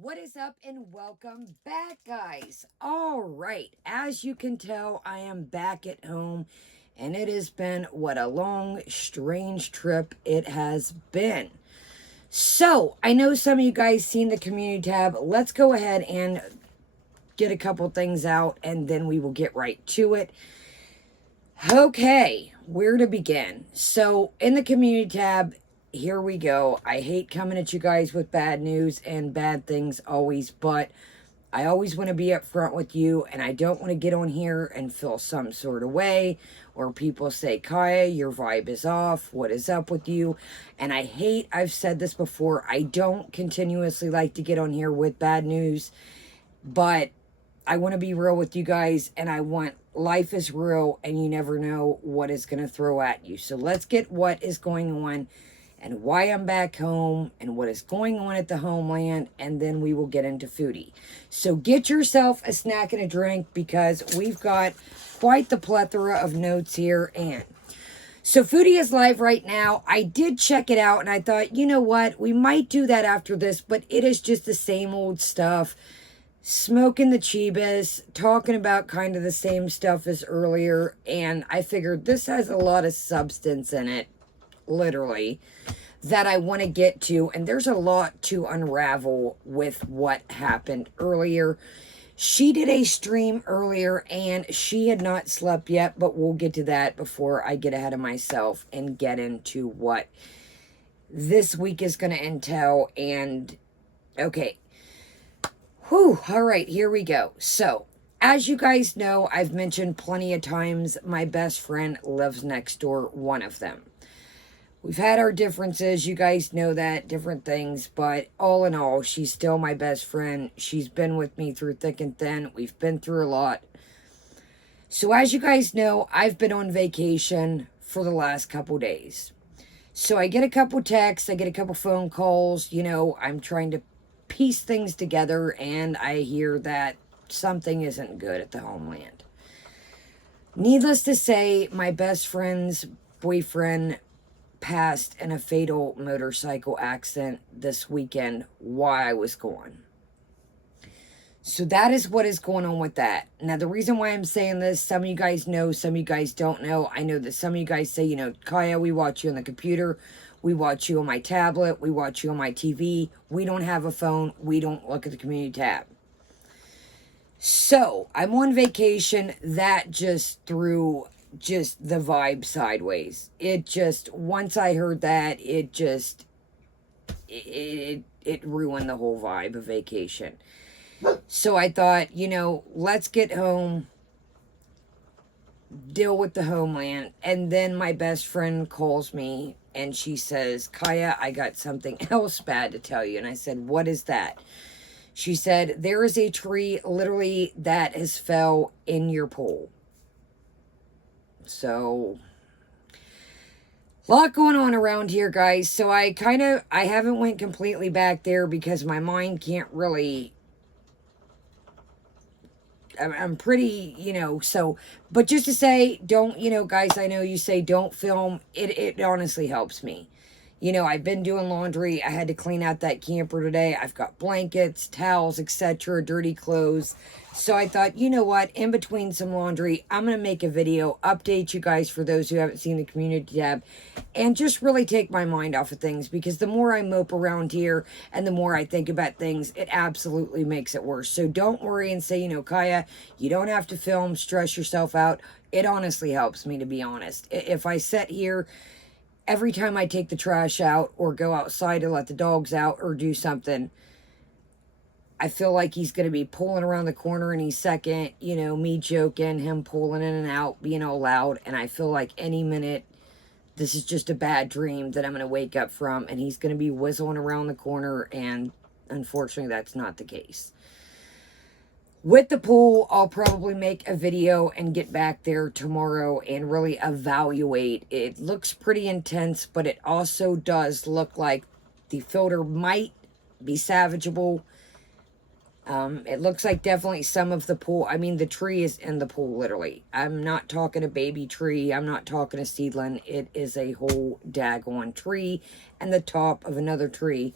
What is up and welcome back, guys? All right, as you can tell, I am back at home and it has been what a long, strange trip it has been. So, I know some of you guys seen the community tab. Let's go ahead and get a couple things out and then we will get right to it. Okay, where to begin? So, in the community tab, here we go. I hate coming at you guys with bad news and bad things always, but I always want to be upfront with you, and I don't want to get on here and feel some sort of way, or people say, Kaya, your vibe is off. What is up with you? And I hate, I've said this before, I don't continuously like to get on here with bad news, but I want to be real with you guys, and I want life is real, and you never know what is going to throw at you. So let's get what is going on and why I'm back home and what is going on at the homeland, and then we will get into Foodie. So get yourself a snack and a drink because we've got quite the plethora of notes here. And so Foodie is live right now. I did check it out and I thought, you know what, we might do that after this, but it is just the same old stuff. Smoking the chibas, talking about kind of the same stuff as earlier, and I figured this has a lot of substance in it, literally, that I want to get to, and there's a lot to unravel with what happened earlier. She did a stream earlier and she had not slept yet, but we'll get to that before I get ahead of myself and get into what this week is going to entail. And okay, whew, all right, here we go. So, as you guys know, I've mentioned plenty of times, my best friend lives next door, one of them. We've had our differences, you guys know that, different things, but all in all, she's still my best friend. She's been with me through thick and thin. We've been through a lot. So as you guys know, I've been on vacation for the last couple days. So I get a couple texts, I get a couple phone calls, you know, I'm trying to piece things together, and I hear that something isn't good at the homeland. Needless to say, my best friend's boyfriend passed in a fatal motorcycle accident this weekend while I was gone. So that is what is going on with that. Now, the reason why I'm saying this, some of you guys know, some of you guys don't know. I know that some of you guys say, you know, Kaya, we watch you on the computer. We watch you on my tablet. We watch you on my TV. We don't have a phone. We don't look at the community tab. So, I'm on vacation. That just threw just the vibe sideways. It just, once I heard that, it just, it ruined the whole vibe of vacation. So I thought, you know, let's get home, deal with the homeland. And then my best friend calls me and she says, Kaya, I got something else bad to tell you. And I said, what is that? She said, there is a tree literally that has fell in your pool. So, a lot going on around here, guys. So I haven't went completely back there because my mind can't really, I'm pretty, you know, so, but just to say, don't, you know, guys, I know you say don't film. It honestly helps me. You know, I've been doing laundry. I had to clean out that camper today. I've got blankets, towels, etc., dirty clothes. So I thought, you know what? In between some laundry, I'm going to make a video, update you guys for those who haven't seen the community tab, and just really take my mind off of things, because the more I mope around here and the more I think about things, it absolutely makes it worse. So don't worry and say, you know, Kaya, you don't have to film, stress yourself out. It honestly helps me, to be honest. If I sit here every time I take the trash out or go outside to let the dogs out or do something, I feel like he's going to be pulling around the corner any second, you know, me joking, him pulling in and out, being all loud, and I feel like any minute this is just a bad dream that I'm going to wake up from, and he's going to be whistling around the corner, and unfortunately that's not the case. With the pool, I'll probably make a video and get back there tomorrow and really evaluate. It looks pretty intense, but it also does look like the filter might be salvageable. It looks like definitely some of the pool, I mean, the tree is in the pool, literally. I'm not talking a baby tree. I'm not talking a seedling. It is a whole daggone tree and the top of another tree.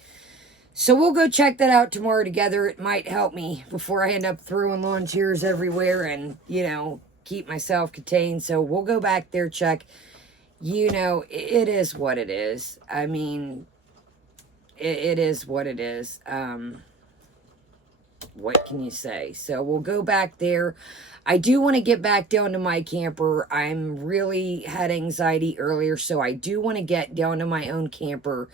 So we'll go check that out tomorrow together. It might help me before I end up throwing lawn chairs everywhere and, you know, keep myself contained. So we'll go back there, check. You know, it is what it is. I mean, it is what it is. What can you say? So we'll go back there. I do want to get back down to my camper. I'm really had anxiety earlier, so I do want to get down to my own camper,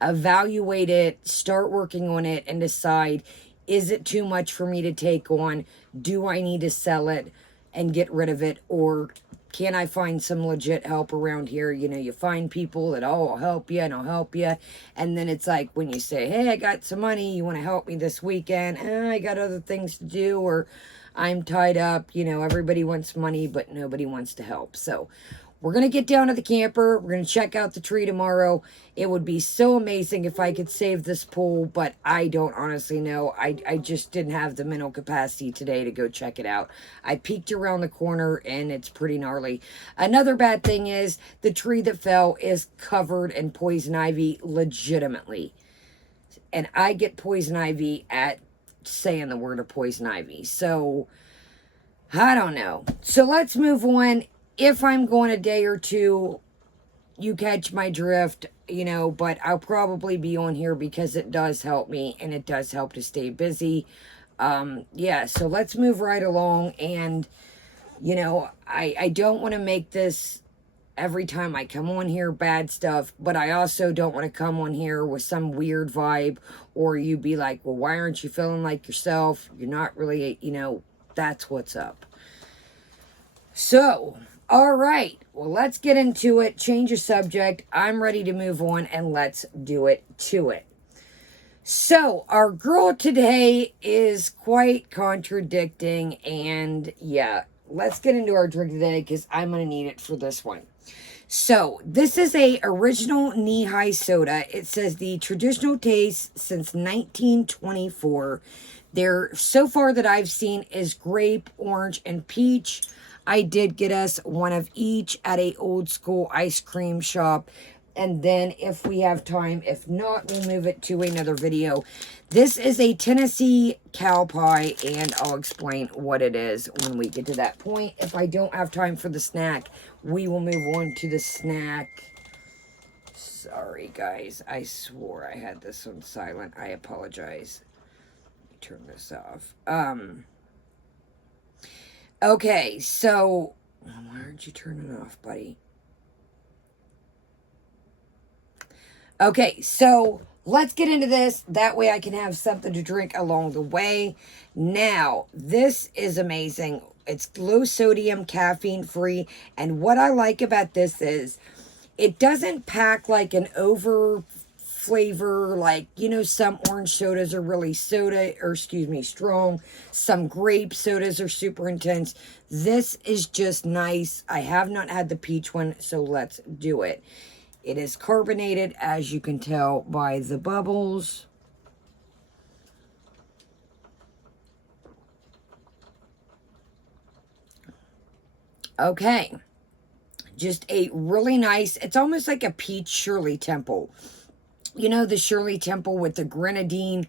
evaluate it, start working on it, and decide, is it too much for me to take on? Do I need to sell it and get rid of it? Or can I find some legit help around here? You know, you find people that, oh, I'll help you and I'll help you. And then it's like when you say, hey, I got some money. You want to help me this weekend? I got other things to do, or I'm tied up. You know, everybody wants money, but nobody wants to help. So we're going to get down to the camper. We're going to check out the tree tomorrow. It would be so amazing if I could save this pool, but I don't honestly know. I just didn't have the mental capacity today to go check it out. I peeked around the corner, and it's pretty gnarly. Another bad thing is the tree that fell is covered in poison ivy legitimately. And I get poison ivy at saying the word of poison ivy. So, I don't know. So, let's move on. If I'm going a day or two, you catch my drift, you know, but I'll probably be on here because it does help me and it does help to stay busy. Yeah, so let's move right along. And, you know, I don't want to make this every time I come on here bad stuff, but I also don't want to come on here with some weird vibe or you be like, well, why aren't you feeling like yourself? You're not really, you know, that's what's up. So, all right, well, let's get into it. Change the subject. I'm ready to move on, and let's do it to it. So, our girl today is quite contradicting, and yeah, let's get into our drink today because I'm going to need it for this one. So, this is a original knee-high soda. It says the traditional taste since 1924. There, so far that I've seen, is grape, orange, and peach. I did get us one of each at a old school ice cream shop. And then if we have time, if not, we'll move it to another video. This is a Tennessee cow pie, and I'll explain what it is when we get to that point. If I don't have time for the snack, we will move on to the snack. Sorry, guys. I swore I had this on silent. I apologize. Let me turn this off. Okay, so, why aren't you turning it off, buddy? Okay, so, let's get into this. That way I can have something to drink along the way. Now, this is amazing. It's low sodium, caffeine free. And what I like about this is, it doesn't pack like an over flavor, like, you know, some orange sodas are really strong. Some grape sodas are super intense. This is just nice. I have not had the peach one, so let's do it. It is carbonated, as you can tell by the bubbles. Okay. Just a really nice, it's almost like a peach Shirley Temple. You know, the Shirley Temple with the grenadine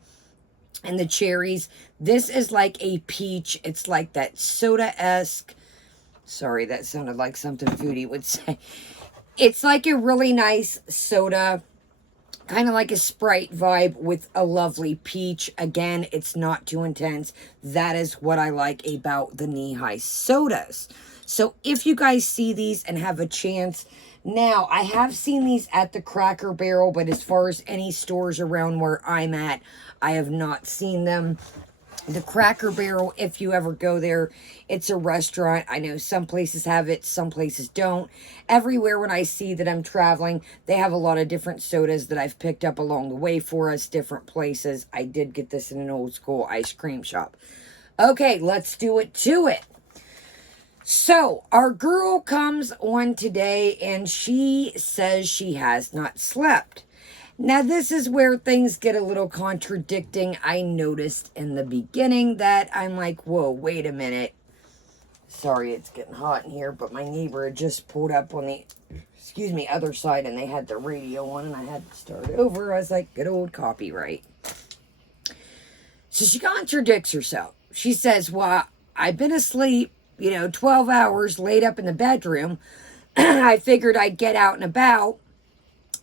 and the cherries. This is like a peach. It's like that soda-esque. Sorry, that sounded like something Foodie would say. It's like a really nice soda. Kind of like a Sprite vibe with a lovely peach. Again, it's not too intense. That is what I like about the knee-high sodas. So if you guys see these and have a chance... Now, I have seen these at the Cracker Barrel, but as far as any stores around where I'm at, I have not seen them. The Cracker Barrel, if you ever go there, it's a restaurant. I know some places have it, some places don't. Everywhere when I see that I'm traveling, they have a lot of different sodas that I've picked up along the way for us, different places. I did get this in an old school ice cream shop. Okay, let's do it to it. So, our girl comes on today and she says she has not slept. Now, this is where things get a little contradicting. I noticed in the beginning that I'm like, whoa, wait a minute. Sorry, it's getting hot in here, but my neighbor had just pulled up on the, other side and they had the radio on and I had to start over. I was like, good old copyright. So she contradicts herself. She says, well, I've been asleep, 12 hours laid up in the bedroom. I figured I'd get out and about,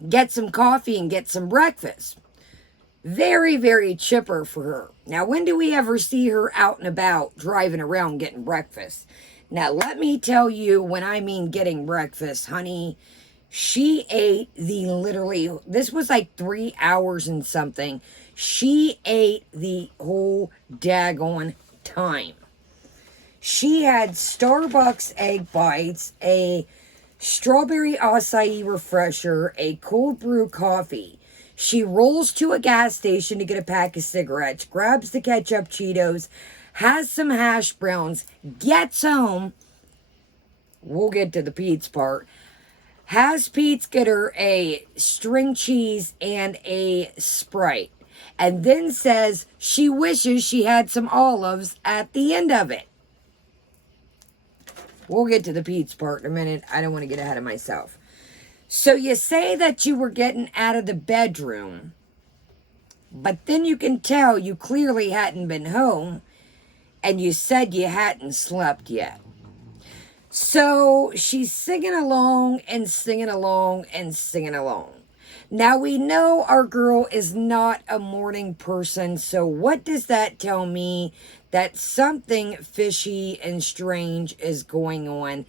get some coffee and get some breakfast. Very, very chipper for her. Now, when do we ever see her out and about driving around getting breakfast? Now, let me tell you, when I mean getting breakfast, honey, she ate this was like 3 hours and something. She ate the whole daggone time. She had Starbucks egg bites, a strawberry acai refresher, a cold brew coffee. She rolls to a gas station to get a pack of cigarettes, grabs the ketchup Cheetos, has some hash browns, gets home. We'll get to the Pete's part. Has Pete's get her a string cheese and a Sprite. And then says she wishes she had some olives at the end of it. We'll get to the Pete's part in a minute. I don't want to get ahead of myself. So you say that you were getting out of the bedroom, but then you can tell you clearly hadn't been home, and you said you hadn't slept yet. So she's singing along and singing along and singing along. Now we know our girl is not a morning person, so what does that tell me? That something fishy and strange is going on.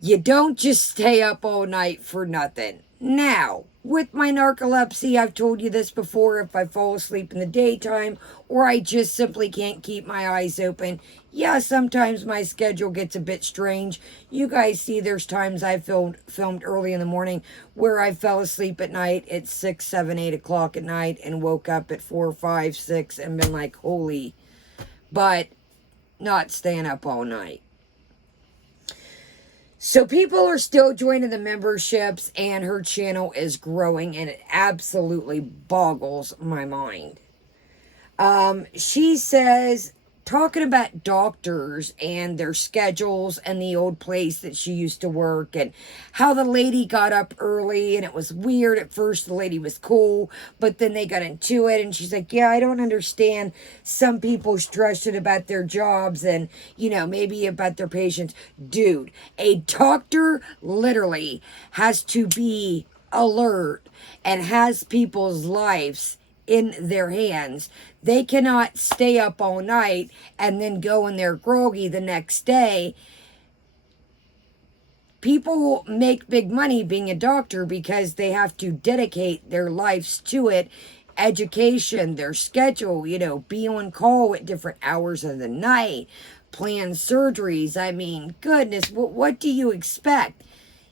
You don't just stay up all night for nothing. Now, with my narcolepsy, I've told you this before, if I fall asleep in the daytime or I just simply can't keep my eyes open, yeah, sometimes my schedule gets a bit strange. You guys see there's times I've filmed early in the morning where I fell asleep at night at 6, 7, 8 o'clock at night and woke up at 4, 5, 6 and been like, holy, but not staying up all night. So people are still joining the memberships and her channel is growing and it absolutely boggles my mind. She says, talking about doctors and their schedules and the old place that she used to work and how the lady got up early and it was weird. At first the lady was cool, but then they got into it and she's like, yeah, I don't understand some people stressing about their jobs and, maybe about their patients. Dude, a doctor literally has to be alert and has people's lives in their hands. They cannot stay up all night and then go in there groggy the next day. People make big money being a doctor because they have to dedicate their lives to it. Education, their schedule, be on call at different hours of the night, plan surgeries. I mean, goodness, what do you expect?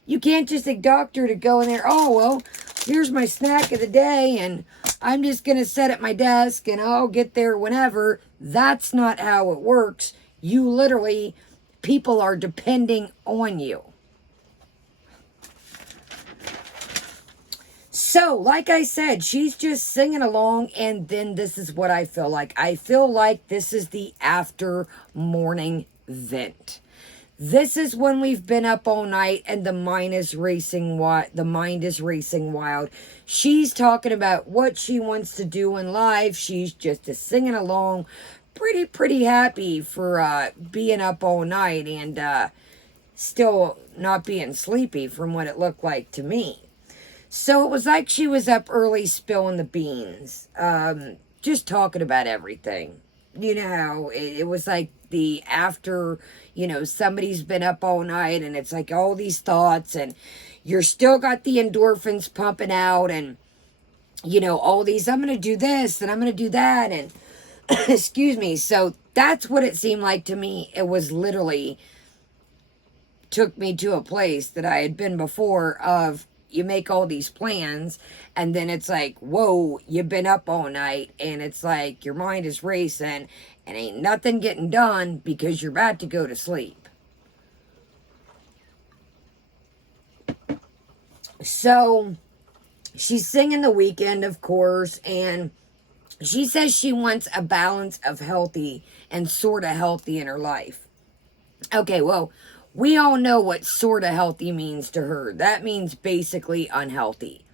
You can't just a doctor to go in there, oh, well, here's my snack of the day, and I'm just going to sit at my desk, and I'll get there whenever. That's not how it works. You literally, people are depending on you. So, like I said, she's just singing along, and then this is what I feel like. I feel like this is the after morning vent. This is when we've been up all night and the mind is racing wild. She's talking about what she wants to do in life. She's just singing along, pretty happy for being up all night and still not being sleepy from what it looked like to me. So it was like she was up early spilling the beans, just talking about everything. It was like the after, somebody's been up all night and it's like all these thoughts and you're still got the endorphins pumping out and, all these, I'm going to do this and I'm going to do that and, excuse me. So that's what it seemed like to me. It was literally took me to a place that I had been before of, you make all these plans and then it's like, whoa, you've been up all night and it's like your mind is racing and ain't nothing getting done because you're about to go to sleep. So she's singing The Weekend, of course, and she says she wants a balance of healthy and sort of healthy in her life. Okay, well, we all know what sort of healthy means to her. That means basically unhealthy.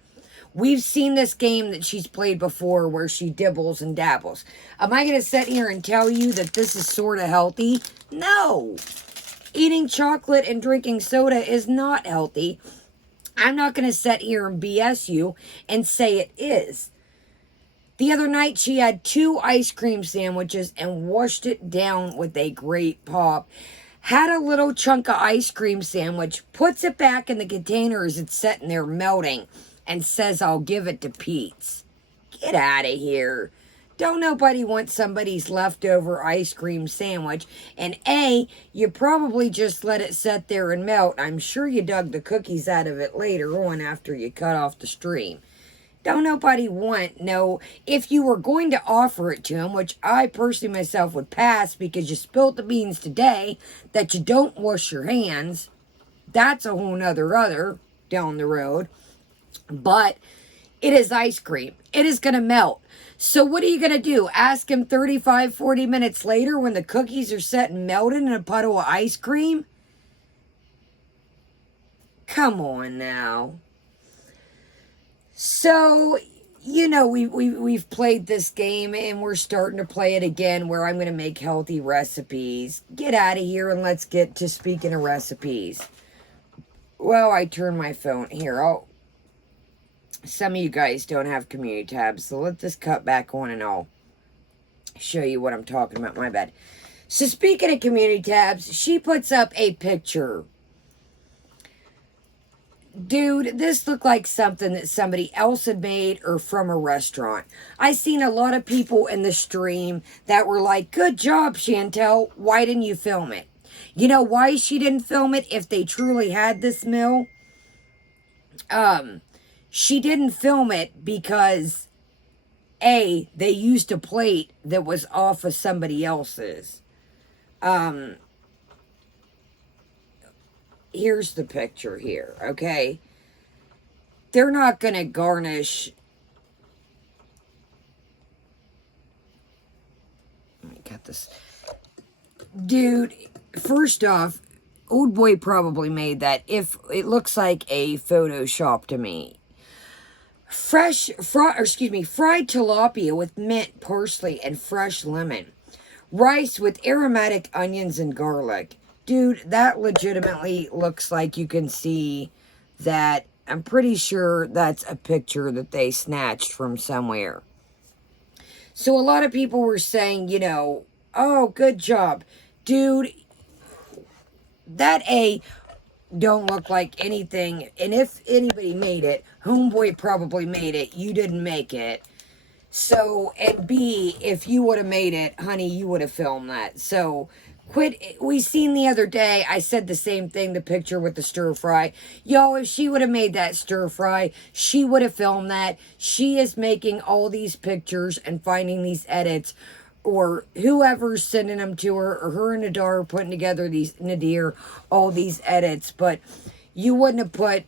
We've seen this game that she's played before where she dibbles and dabbles. Am I going to sit here and tell you that this is sort of healthy? No. Eating chocolate and drinking soda is not healthy. I'm not going to sit here and BS you and say it is. The other night, she had 2 ice cream sandwiches and washed it down with a great pop. Had a little chunk of ice cream sandwich, puts it back in the container as it's sitting there melting, and says, I'll give it to Pete's. Get out of here. Don't nobody want somebody's leftover ice cream sandwich. And A, you probably just let it sit there and melt. I'm sure you dug the cookies out of it later on after you cut off the stream. Don't nobody want, no, if you were going to offer it to him, which I personally myself would pass because you spilled the beans today, that you don't wash your hands, that's a whole nother other down the road. But it is ice cream. It is going to melt. So what are you going to do? Ask him 35, 40 minutes later when the cookies are set and melted in a puddle of ice cream? Come on now. So, you know, we've played this game and we're starting to play it again where I'm going to make healthy recipes. Get out of here and let's get to speaking of recipes. Well, I turned my phone here. Some of you guys don't have community tabs, so let this cut back on and I'll show you what I'm talking about. My bad. So speaking of community tabs, she puts up a picture. Dude, this looked like something that somebody else had made or from a restaurant. I seen a lot of people in the stream that were like, good job, Chantel. Why didn't you film it? You know why she didn't film it if they truly had this meal? She didn't film it because, A, they used a plate that was off of somebody else's. Here's the picture here, okay? They're not going to garnish. Let me cut this. Dude, first off, old boy probably made that. If it looks like a Photoshop to me. Fried tilapia with mint, parsley, and fresh lemon. Rice with aromatic onions and garlic. Dude, that legitimately looks like you can see that. I'm pretty sure that's a picture that they snatched from somewhere. So a lot of people were saying, you know, oh, good job. Dude, that don't look like anything. And if anybody made it, homeboy probably made it. You didn't make it. So, and B, if you would have made it, honey, you would have filmed that. So, quit. We seen the other day, I said the same thing, the picture with the stir fry. Yo, if she would have made that stir fry, she would have filmed that. She is making all these pictures and finding these edits, or whoever's sending them to her, or her and Nadir are putting together all these edits. But you wouldn't have put,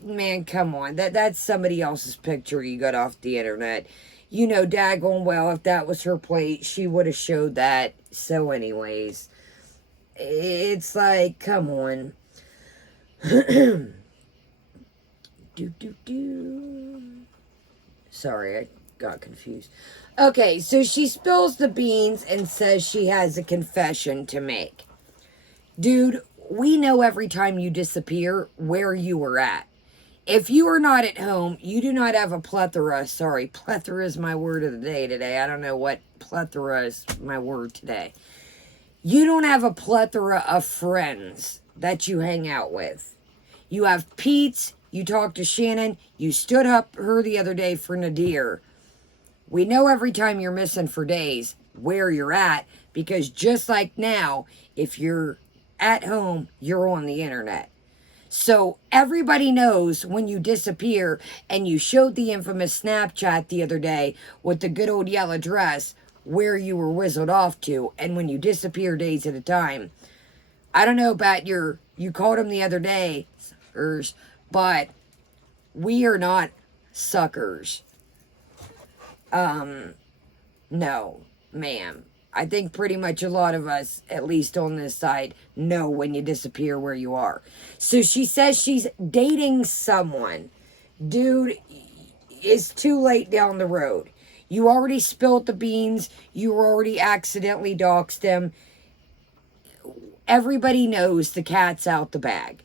man, come on. That's somebody else's picture you got off the internet. You know daggone well if that was her plate, she would have showed that. So anyways, it's like, come on. Sorry, I got confused. Okay, so she spills the beans and says she has a confession to make. Dude, we know every time you disappear where you were at. If you are not at home, you do not have a plethora. Sorry, plethora is my word of the day today. I don't know what plethora is my word today. You don't have a plethora of friends that you hang out with. You have Pete's, you talk to Shannon, you stood up her the other day for Nadir. We know every time you're missing for days where you're at, because just like now, if you're at home, you're on the internet. So everybody knows when you disappear, and you showed the infamous Snapchat the other day with the good old yellow dress where you were whistled off to, and when you disappear days at a time. I don't know about you called him the other day, but we are not suckers. No, ma'am. I think pretty much a lot of us, at least on this side, know when you disappear where you are. So she says she's dating someone. Dude, is too late down the road. You already spilled the beans. You already accidentally doxed him. Everybody knows the cat's out the bag.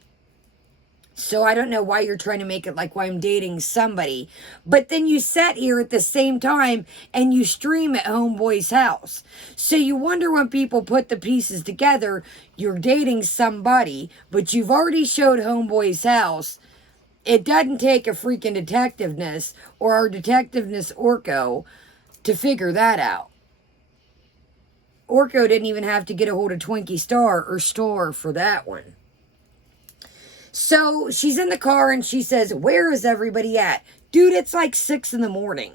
So I don't know why you're trying to make it like why I'm dating somebody. But then you sat here at the same time and you stream at Homeboy's house. So you wonder when people put the pieces together, you're dating somebody, but you've already showed Homeboy's house. It doesn't take a freaking detectiveness or our detectiveness Orko to figure that out. Orko didn't even have to get a hold of Twinkie Star or Store for that one. So she's in the car and she says, where is everybody at? Dude, it's like 6 in the morning.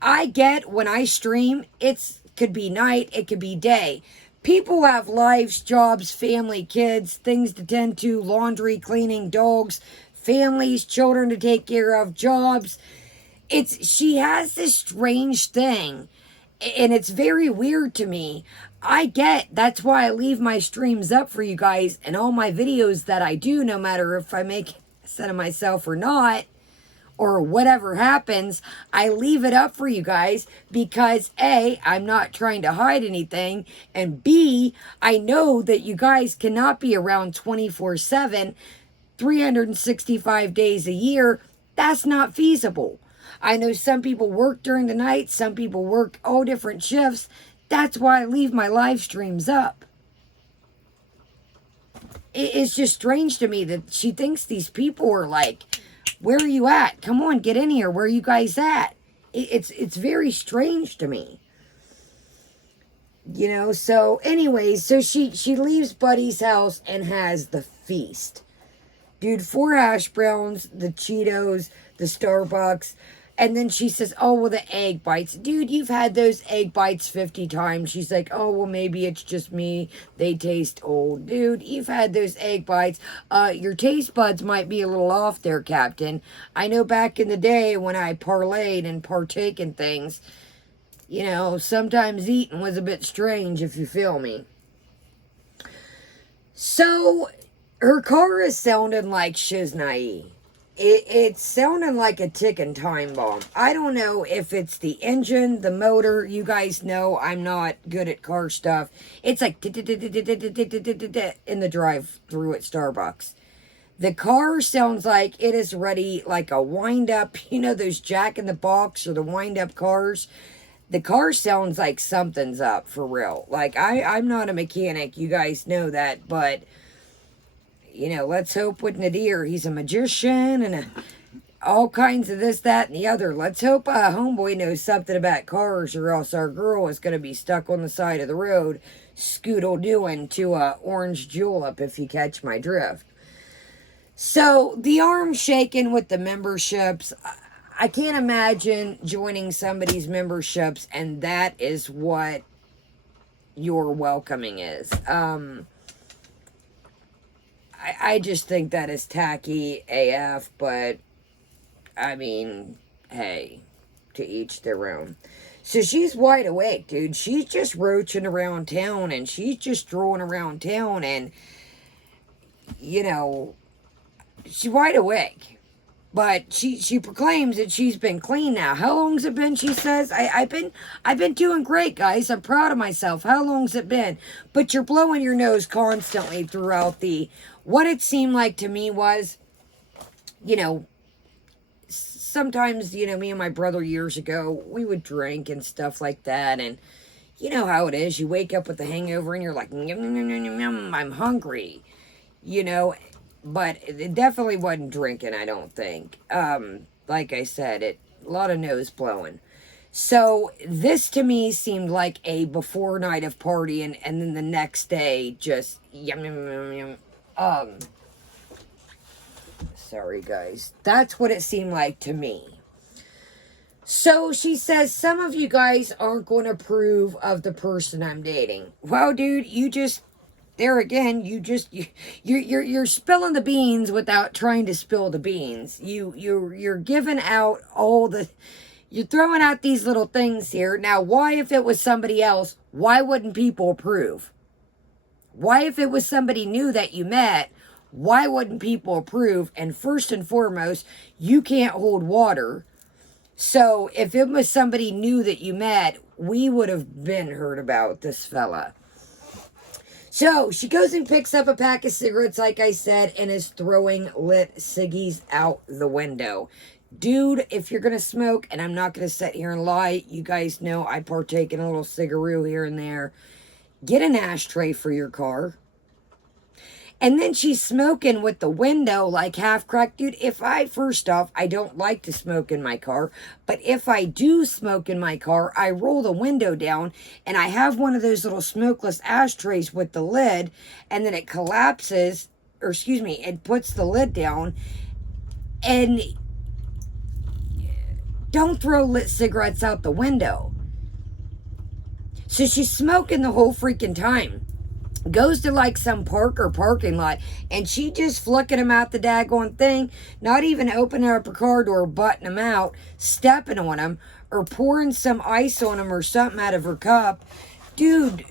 I get when I stream, it could be night, it could be day. People have lives, jobs, family, kids, things to tend to, laundry, cleaning, dogs, families, children to take care of, jobs. She has this strange thing, and it's very weird to me. I get, that's why I leave my streams up for you guys, and all my videos that I do, no matter if I make a set of myself or not, or whatever happens, I leave it up for you guys because A, I'm not trying to hide anything, and B, I know that you guys cannot be around 24/7, 365 days a year. That's not feasible. I know some people work during the night, some people work all different shifts. That's why I leave my live streams up. It's just strange to me that she thinks these people are like, where are you at? Come on, get in here. Where are you guys at? It's very strange to me. You know, so anyways, so she leaves Buddy's house and has the feast. Dude, 4 hash browns, the Cheetos, the Starbucks. And then she says, oh, well, the egg bites. Dude, you've had those egg bites 50 times. She's like, oh, well, maybe it's just me. They taste old. Dude, you've had those egg bites. Your taste buds might be a little off there, Captain. I know back in the day when I parlayed and partake in things, you know, sometimes eating was a bit strange, if you feel me. So her car is sounding like Shiznai. It's sounding like a ticking time bomb. I don't know if it's the engine, the motor. You guys know I'm not good at car stuff. It's like in the drive-through at Starbucks. The car sounds like it is ready, like a wind-up. You know those Jack in the Box or the wind-up cars? The car sounds like something's up, for real. Like, I'm not a mechanic. You guys know that, but you know, let's hope with Nadir, he's a magician and all kinds of this, that, and the other. Let's hope Homeboy knows something about cars, or else our girl is going to be stuck on the side of the road, scoodle-doing to a orange julep, if you catch my drift. So, the arm shaking with the memberships. I can't imagine joining somebody's memberships, and that is what your welcoming is. I just think that is tacky AF, but, I mean, hey, to each their own. So she's wide awake, dude. She's just roaching around town, and she's just strolling around town, and, you know, she's wide awake. But she proclaims that she's been clean now. How long's it been, she says? I've been doing great, guys. I'm proud of myself. How long's it been? But you're blowing your nose constantly throughout the... What it seemed like to me was, you know, sometimes, you know, me and my brother years ago, we would drink and stuff like that. And you know how it is. You wake up with a hangover and you're like, I'm hungry. You know, but it definitely wasn't drinking, I don't think. Like I said, a lot of nose blowing. So this to me seemed like a before night of partying, and then the next day just yum yum yum yum. Sorry guys, that's what it seemed like to me. So she says, some of you guys aren't going to approve of the person I'm dating. Well, dude, you just, there again, you're spilling the beans without trying to spill the beans. You're giving out all the, you're throwing out these little things here. Now, why if it was somebody else, why wouldn't people approve? Why if it was somebody new that you met, why wouldn't people approve? And first and foremost, you can't hold water. So if it was somebody new that you met, we would have been heard about this fella. So she goes and picks up a pack of cigarettes, like I said, and is throwing lit ciggies out the window. Dude, if you're going to smoke, and I'm not going to sit here and lie, you guys know I partake in a little cigaroo here and there. Get an ashtray for your car. And then she's smoking with the window like half cracked. Dude, first off, I don't like to smoke in my car. But if I do smoke in my car, I roll the window down and I have one of those little smokeless ashtrays with the lid. And then it collapses, or excuse me, it puts the lid down. And don't throw lit cigarettes out the window. So she's smoking the whole freaking time. Goes to like some park or parking lot, and she just flicking them out the daggone thing, not even opening up her car door, butting them out, stepping on them, or pouring some ice on them or something out of her cup. Dude,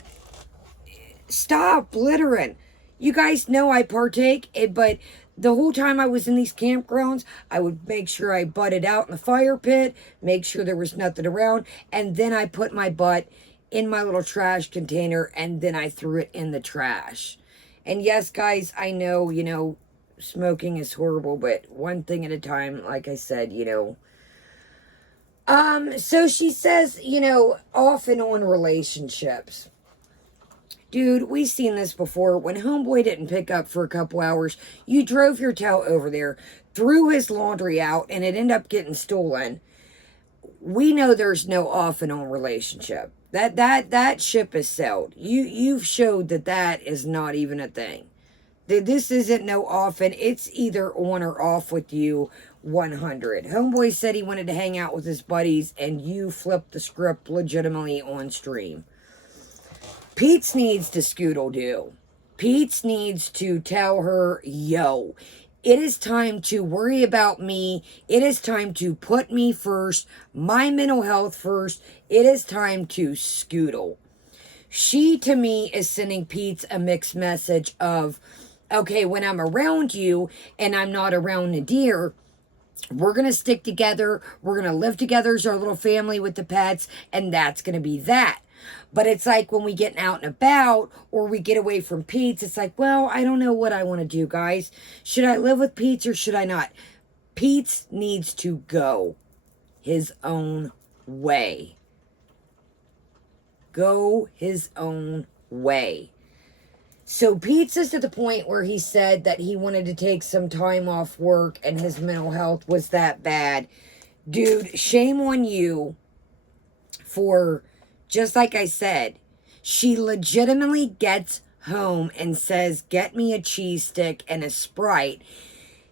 stop littering. You guys know I partake, but the whole time I was in these campgrounds, I would make sure I butted out in the fire pit, make sure there was nothing around, and then I put my butt in my little trash container, and then I threw it in the trash. And yes, guys, I know, smoking is horrible, but one thing at a time, like I said, so she says, off and on relationships. Dude, we've seen this before. When homeboy didn't pick up for a couple hours, you drove your tail over there, threw his laundry out, and it ended up getting stolen. We know there's no off and on relationship. That ship is sailed. You've showed that is not even a thing. This isn't no off, and it's either on or off with you 100. Homeboy said he wanted to hang out with his buddies, and you flipped the script legitimately on stream. Pete's needs to scoodle do. Pete's needs to tell her, yo, it is time to worry about me. It is time to put me first, my mental health first. It is time to scoodle. She, to me, is sending Pete a mixed message of, okay, when I'm around you and I'm not around Nadir, we're going to stick together. We're going to live together as our little family with the pets, and that's going to be that. But it's like when we get out and about or we get away from Pete's, it's like, well, I don't know what I want to do, guys. Should I live with Pete's or should I not? Pete's needs to go his own way. Go his own way. So Pete's is to the point where he said that he wanted to take some time off work and his mental health was that bad. Dude, shame on you for... Just like I said, she legitimately gets home and says, get me a cheese stick and a Sprite.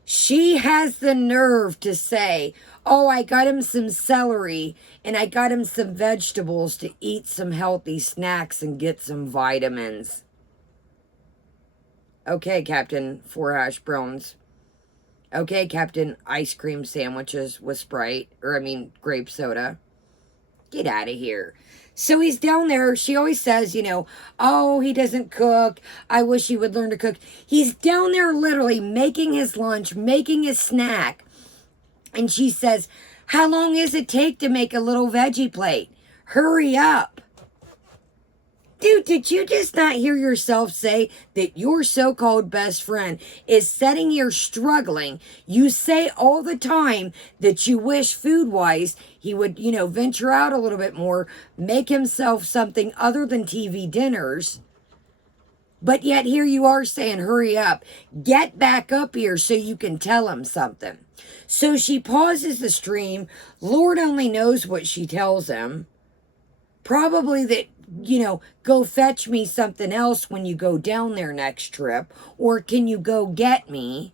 She has the nerve to say, oh, I got him some celery and I got him some vegetables to eat some healthy snacks and get some vitamins. Okay, Captain, 4 hash browns. Okay, Captain, ice cream sandwiches with Sprite, grape soda. Get out of here. So he's down there. She always says, oh, he doesn't cook. I wish he would learn to cook. He's down there literally making his lunch, making his snack. And she says, how long does it take to make a little veggie plate? Hurry up. Dude, did you just not hear yourself say that your so-called best friend is sitting here struggling? You say all the time that you wish food-wise he would, venture out a little bit more, make himself something other than TV dinners. But yet here you are saying, hurry up, get back up here so you can tell him something. So she pauses the stream. Lord only knows what she tells him. Probably that, go fetch me something else when you go down there next trip. Or can you go get me?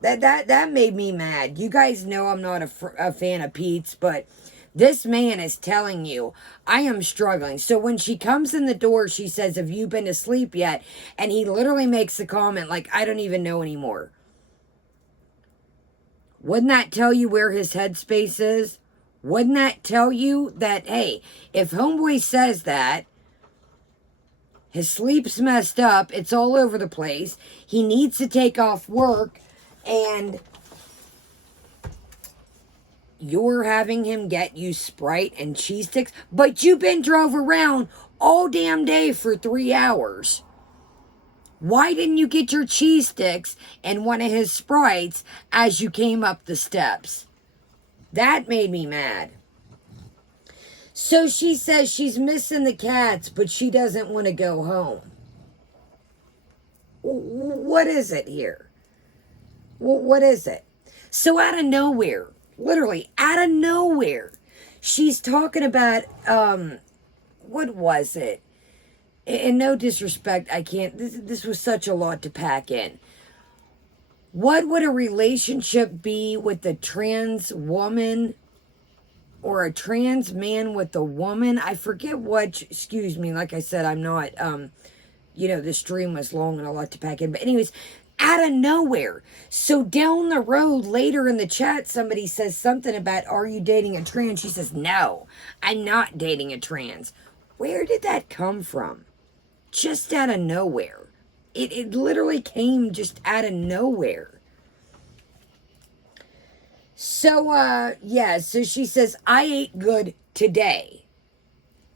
That made me mad. You guys know I'm not a fan of Pete's, but this man is telling you, I am struggling. So when she comes in the door, she says, have you been to sleep yet? And he literally makes the comment like, I don't even know anymore. Wouldn't that tell you where his headspace is? Wouldn't that tell you that, hey, if homeboy says that, his sleep's messed up, it's all over the place, he needs to take off work, and you're having him get you Sprite and cheese sticks, but you've been drove around all damn day for 3 hours. Why didn't you get your cheese sticks and one of his Sprites as you came up the steps? That made me mad. So she says she's missing the cats, but she doesn't want to go home. What is it here? What is it? So out of nowhere, literally out of nowhere, she's talking about, what was it? And no disrespect, I can't, this was such a lot to pack in. What would a relationship be with a trans woman or a trans man with a woman? I forget what, excuse me, like I said, I'm not, the stream was long and a lot to pack in. But anyways, out of nowhere. So down the road, later in the chat, somebody says something about, are you dating a trans? She says, no, I'm not dating a trans. Where did that come from? Just out of nowhere. It literally came just out of nowhere. So, so she says, I ate good today.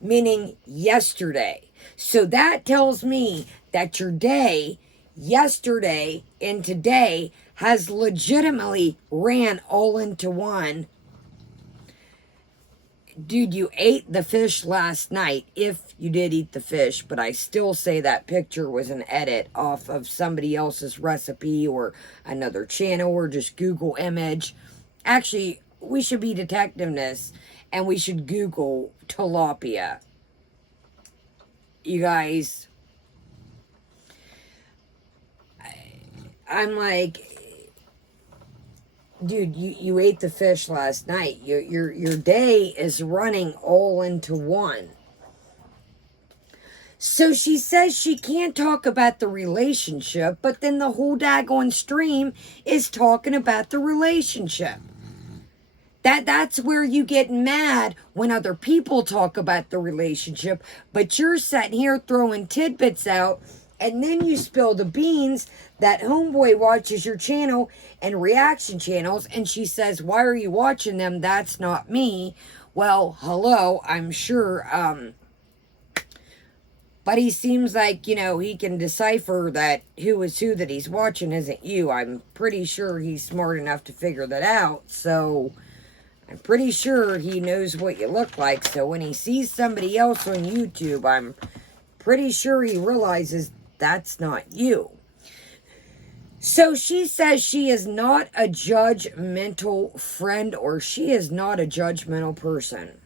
Meaning yesterday. So that tells me that your day, yesterday, and today has legitimately ran all into one. Dude, you ate the fish last night, if you did eat the fish, but I still say that picture was an edit off of somebody else's recipe or another channel or just Google image. Actually, we should be detectiveness and we should Google tilapia. You guys, I'm like, dude, you ate the fish last night. Your day is running all into one. So she says she can't talk about the relationship, but then the whole daggone stream is talking about the relationship. That's where you get mad when other people talk about the relationship, but you're sitting here throwing tidbits out, and then you spill the beans that homeboy watches your channel and reaction channels, and she says, why are you watching them? That's not me. Well, hello, I'm sure, but he seems like, he can decipher that who is who that he's watching isn't you. I'm pretty sure he's smart enough to figure that out, so I'm pretty sure he knows what you look like. So when he sees somebody else on YouTube, I'm pretty sure he realizes that's not you. So she says she is not a judgmental friend, or she is not a judgmental person.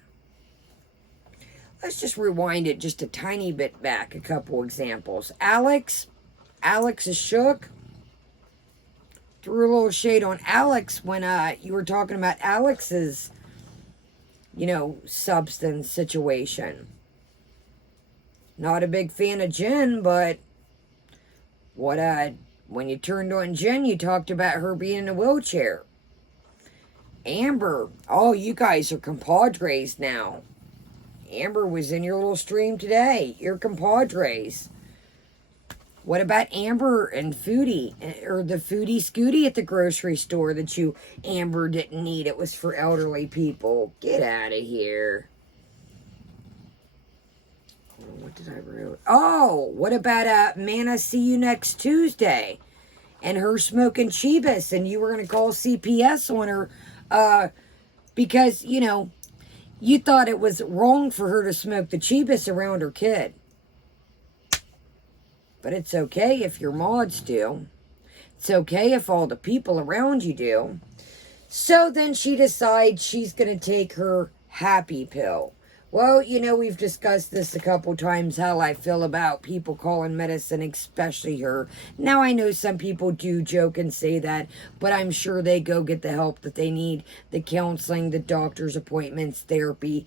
Let's just rewind it just a tiny bit back, a couple examples. Alex is shook. Threw a little shade on Alex when you were talking about Alex's, substance situation. Not a big fan of Jen, but when you turned on Jen, you talked about her being in a wheelchair. Amber, oh, you guys are compadres now. Amber was in your little stream today. You're compadres. What about Amber and Foodie? Or the Foodie Scooty at the grocery store that Amber didn't need. It was for elderly people. Get out of here. What did I write? Oh, what about Mana see you next Tuesday? And her smoking Chivas. And you were going to call CPS on her. Because, you thought it was wrong for her to smoke the Chivas around her kid. But it's okay if your mods do. It's okay if all the people around you do. So then she decides she's going to take her happy pill. Well, we've discussed this a couple times, how I feel about people calling medicine, especially her. Now, I know some people do joke and say that, but I'm sure they go get the help that they need, the counseling, the doctor's appointments, therapy.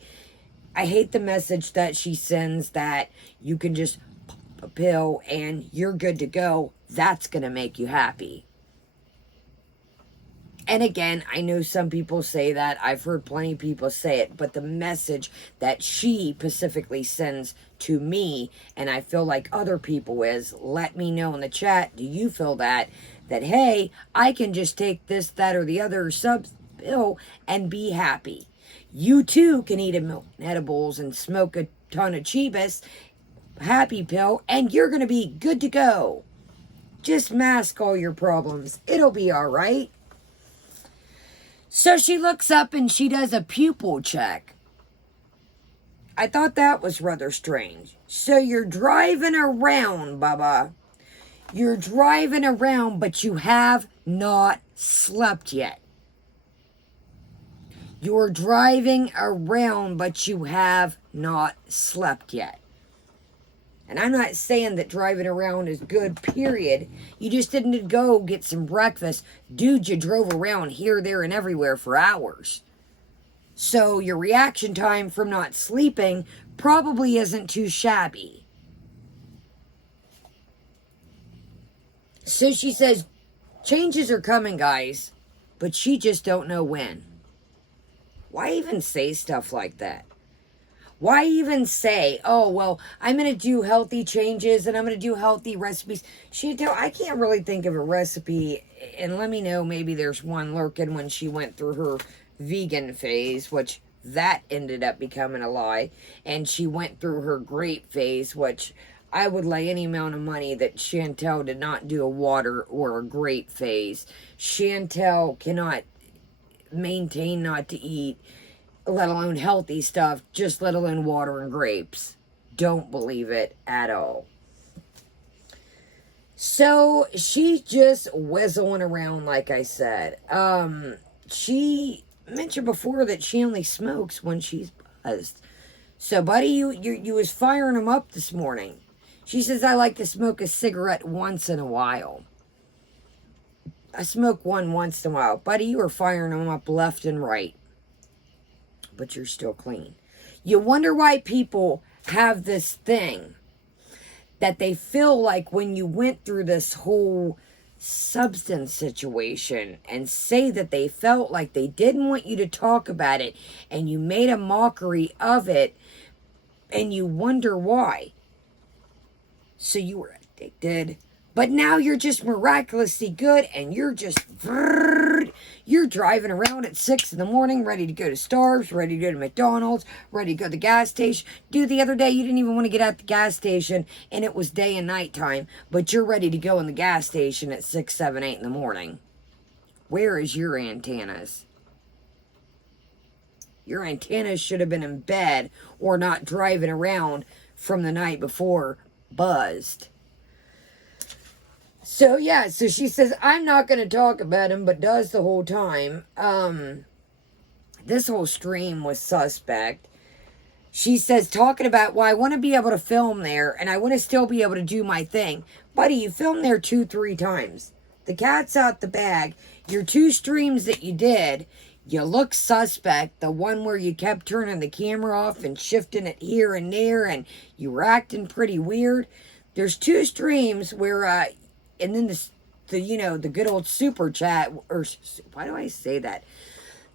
I hate the message that she sends that you can just a pill and you're good to go. That's going to make you happy. And again, I know some people say that. I've heard plenty of people say it. But the message that she specifically sends to me, and I feel like other people is, let me know in the chat, do you feel that, hey, I can just take this, that, or the other pill and be happy. You too can eat a million edibles and smoke a ton of Chibis, happy pill, and you're going to be good to go. Just mask all your problems. It'll be all right. So she looks up and she does a pupil check. I thought that was rather strange. So you're driving around, Bubba. You're driving around, but you have not slept yet. You're driving around, but you have not slept yet. And I'm not saying that driving around is good, period. You just didn't go get some breakfast. Dude, you drove around here, there, and everywhere for hours. So your reaction time from not sleeping probably isn't too shabby. So she says, changes are coming, guys, but she just don't know when. Why even say stuff like that? Why even say, oh, well, I'm going to do healthy changes and I'm going to do healthy recipes? I can't really think of a recipe, and let me know, maybe there's one lurking when she went through her vegan phase, which that ended up becoming a lie, and she went through her grape phase, which I would lay any amount of money that Chantel did not do a water or a grape phase. Chantel cannot maintain not to eat, let alone healthy stuff, just let alone water and grapes. Don't believe it at all. So she's just whistling around, like I said. She mentioned before that she only smokes when she's buzzed. So, buddy, you was firing them up this morning. She says, I like to smoke a cigarette once in a while. I smoke one once in a while. Buddy, you were firing them up left and right. But you're still clean. You wonder why people have this thing that they feel like when you went through this whole substance situation and say that they felt like they didn't want you to talk about it and you made a mockery of it, and you wonder why. So you were addicted, but now you're just miraculously good, and you're just you're driving around at 6 in the morning, ready to go to Starbucks, ready to go to McDonald's, ready to go to the gas station. Dude, the other day you didn't even want to get at the gas station, and it was day and night time, but you're ready to go in the gas station at 6, 7, 8 in the morning. Where is your antennas? Your antennas should have been in bed or not driving around from the night before buzzed. So, yeah, so she says, I'm not going to talk about him, but does the whole time. This whole stream was suspect. She says, talking about, well, I want to be able to film there, and I want to still be able to do my thing. Buddy, you filmed there 2-3 times. The cat's out the bag. Your 2 streams that you did, you look suspect. The one where you kept turning the camera off and shifting it here and there, and you were acting pretty weird. There's 2 streams where, and then the good old super chat, or why do I say that?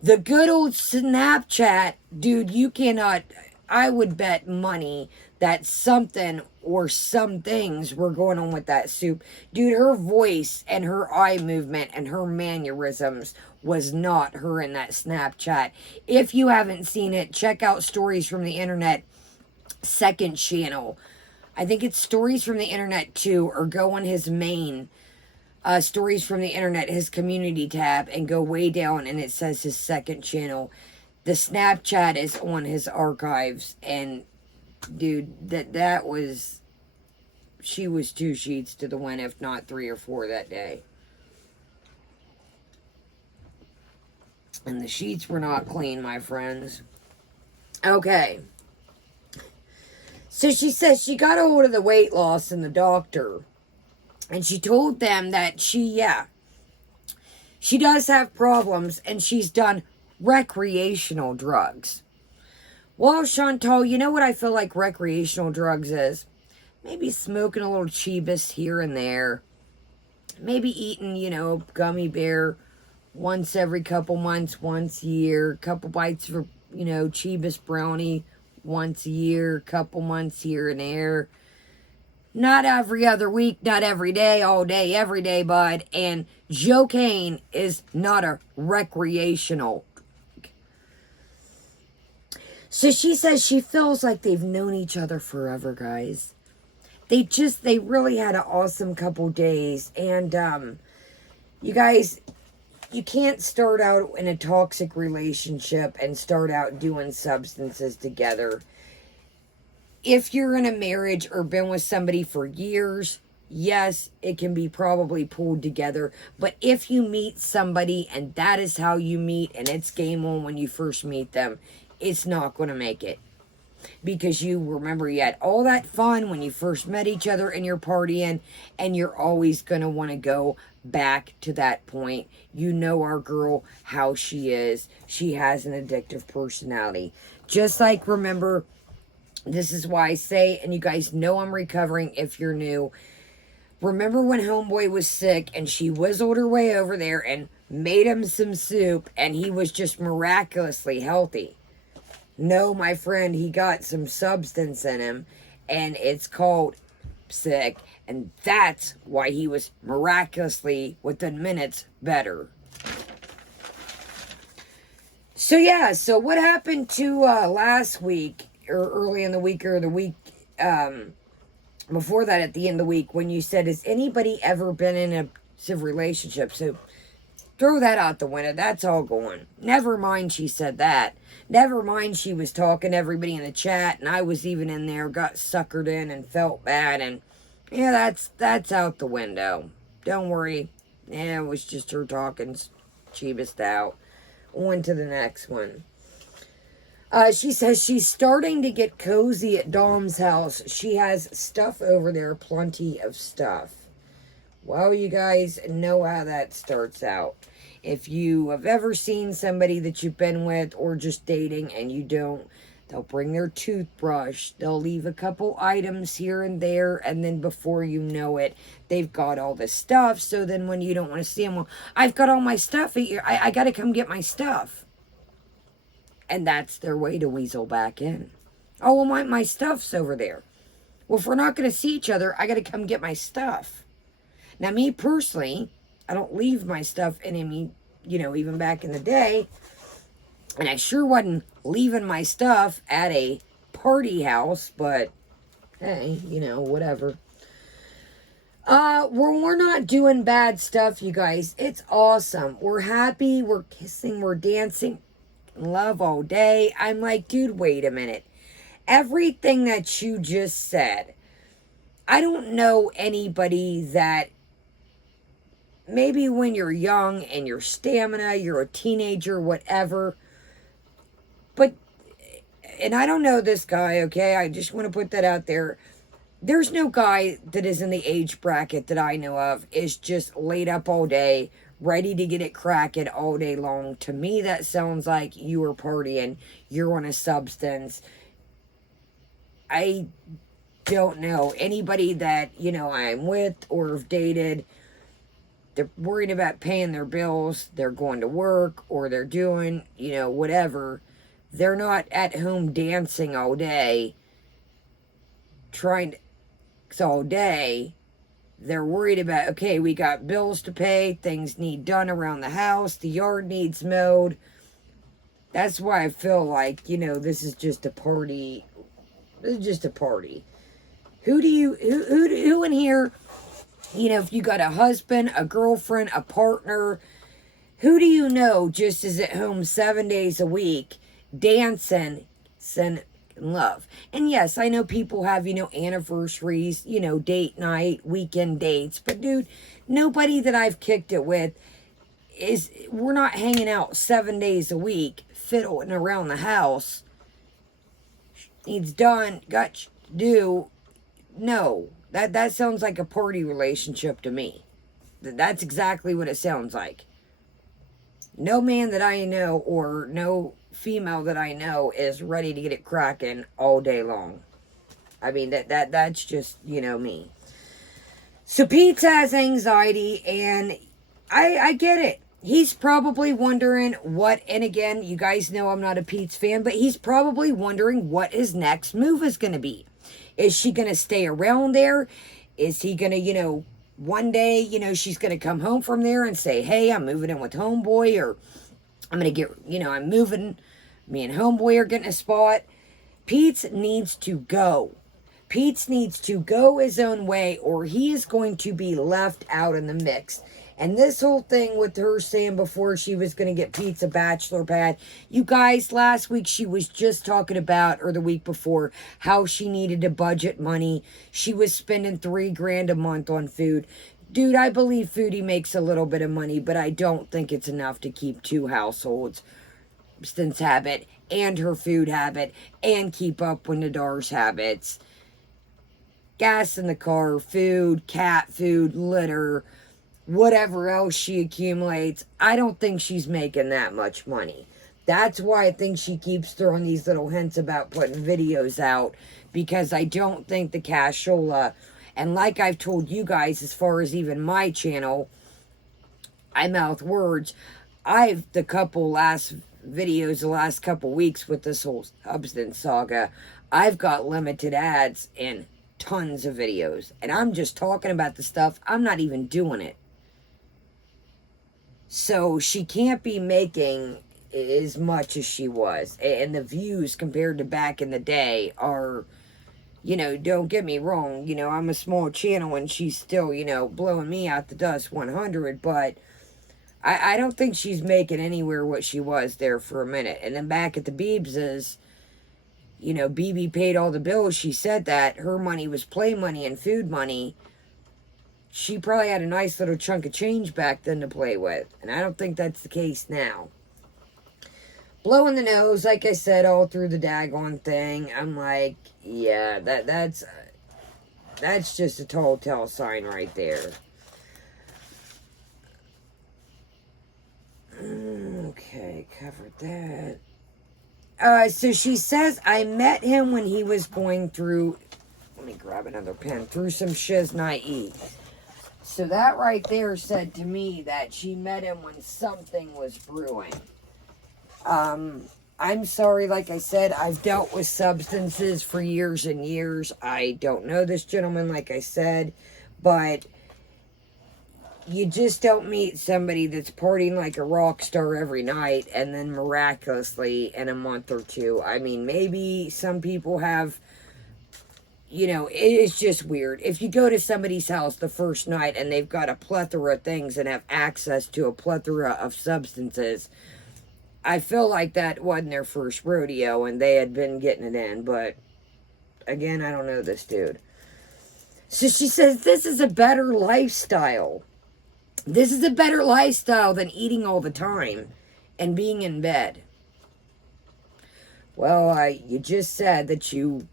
The good old Snapchat, dude, you cannot, I would bet money that something or some things were going on with that soup. Dude, her voice and her eye movement and her mannerisms was not her in that Snapchat. If you haven't seen it, check out Stories from the Internet, second channel. I think it's Stories from the Internet 2, or go on his main Stories from the Internet, his community tab, and go way down, and it says his second channel. The Snapchat is on his archives, and dude, that was, she was 2 sheets to the wind, if not 3 or 4 that day. And the sheets were not clean, my friends. Okay. So she says she got a hold of the weight loss and the doctor. And she told them that she does have problems, and she's done recreational drugs. Well, Chantal, you know what I feel like recreational drugs is? Maybe smoking a little Chibis here and there. Maybe eating, gummy bear once every couple months, once a year. Couple bites of, Chibis brownie once a year, couple months here and there. not every other week, not every day, all day, every day, bud. And cocaine is not a recreational. So she says she feels like they've known each other forever, guys. They really had an awesome couple days. And, you guys, you can't start out in a toxic relationship and start out doing substances together. If you're in a marriage or been with somebody for years, yes, it can be probably pulled together. But if you meet somebody and that is how you meet and it's game on when you first meet them, it's not going to make it. Because you remember you had all that fun when you first met each other and you're partying, and you're always going to want to go back to that point. You know our girl, how she is. She has an addictive personality. Just like, remember, this is why I say, and you guys know I'm recovering if you're new. Remember when homeboy was sick and she whizzled her way over there and made him some soup and he was just miraculously healthy? No, my friend, he got some substance in him, and it's called sick, and that's why he was miraculously, within minutes, better. So, yeah, so what happened to last week, or early in the week, or the week before that, at the end of the week, when you said, has anybody ever been in a abusive relationship? So, throw that out the window. That's all going. Never mind she said that. Never mind she was talking to everybody in the chat, and I was even in there, got suckered in and felt bad, and yeah, that's out the window. Don't worry. Yeah, it was just her talking cheapest out. On to the next one. She says she's starting to get cozy at Dom's house. She has stuff over there, plenty of stuff. Well, you guys know how that starts out. If you have ever seen somebody that you've been with or just dating and you don't, they'll bring their toothbrush. They'll leave a couple items here and there. And then before you know it, they've got all the stuff. So then when you don't want to see them, well, I've got all my stuff here. I got to come get my stuff. And that's their way to weasel back in. Oh, well, my stuff's over there. Well, if we're not going to see each other, I got to come get my stuff. Now, me personally, I don't leave my stuff in me, even back in the day. And I sure wasn't leaving my stuff at a party house, but hey, whatever. We're not doing bad stuff, you guys. It's awesome. We're happy, we're kissing, we're dancing, love all day. I'm like, dude, wait a minute. Everything that you just said, I don't know anybody that, maybe when you're young and your stamina, you're a teenager, whatever. But, and I don't know this guy, okay? I just want to put that out there. There's no guy that is in the age bracket that I know of is just laid up all day, ready to get it cracking all day long. To me, that sounds like you are partying. You're on a substance. I don't know anybody that, I'm with or have dated. They're worried about paying their bills. They're going to work or they're doing, whatever. They're not at home dancing all day, all day. They're worried about, okay, we got bills to pay. Things need done around the house. The yard needs mowed. That's why I feel like, this is just a party. This is just a party. Who in here, if you got a husband, a girlfriend, a partner, who do you know just is at home 7 days a week dancing, in love? And yes, I know people have, anniversaries, date night, weekend dates. But dude, nobody that I've kicked it with we're not hanging out 7 days a week, fiddling around the house. Needs done, got to do. No. That sounds like a party relationship to me. That's exactly what it sounds like. No man that I know or no female that I know is ready to get it cracking all day long. I mean, that's just, me. So Pete has anxiety, and I get it. He's probably wondering and again, you guys know I'm not a Pete's fan, but he's probably wondering what his next move is going to be. Is she going to stay around there? Is he going to, one day, she's going to come home from there and say, hey, I'm moving in with homeboy, or I'm going to get, I'm moving, me and homeboy are getting a spot. Pete's needs to go. Pete's needs to go his own way, or he is going to be left out in the mix. And this whole thing with her saying before she was going to get Pete's a bachelor pad. You guys, last week she was just talking about, or the week before, how she needed to budget money. She was spending $3,000 a month on food. Dude, I believe Foodie makes a little bit of money, but I don't think it's enough to keep two households. Substance habit and her food habit, and keep up with Nadar's habits. Gas in the car, food, cat food, litter, whatever else she accumulates. I don't think she's making that much money. That's why I think she keeps throwing these little hints about putting videos out, because I don't think the cashola, and like I've told you guys, as far as even my channel, I mouth words. The couple last videos, the last couple weeks with this whole substance saga, I've got limited ads and tons of videos, and I'm just talking about the stuff. I'm not even doing it. So she can't be making as much as she was, and the views compared to back in the day are, don't get me wrong, I'm a small channel and she's still, blowing me out the dust 100, but I don't think she's making anywhere what she was there for a minute. And then back at the Beebses, BB paid all the bills. She said that her money was play money and food money. She probably had a nice little chunk of change back then to play with. And I don't think that's the case now. Blowing the nose, like I said, all through the daggone thing. I'm like, yeah, that's just a telltale sign right there. Okay, covered that. So she says, I met him when he was going through, let me grab another pen, through some shiznai. So that right there said to me that she met him when something was brewing. I'm sorry, like I said, I've dealt with substances for years and years. I don't know this gentleman, like I said, but you just don't meet somebody that's partying like a rock star every night and then miraculously in a month or two. I mean, maybe some people have, it's just weird. If you go to somebody's house the first night and they've got a plethora of things and have access to a plethora of substances, I feel like that wasn't their first rodeo and they had been getting it in. But again, I don't know this dude. So she says, this is a better lifestyle. This is a better lifestyle than eating all the time and being in bed. Well, you just said that you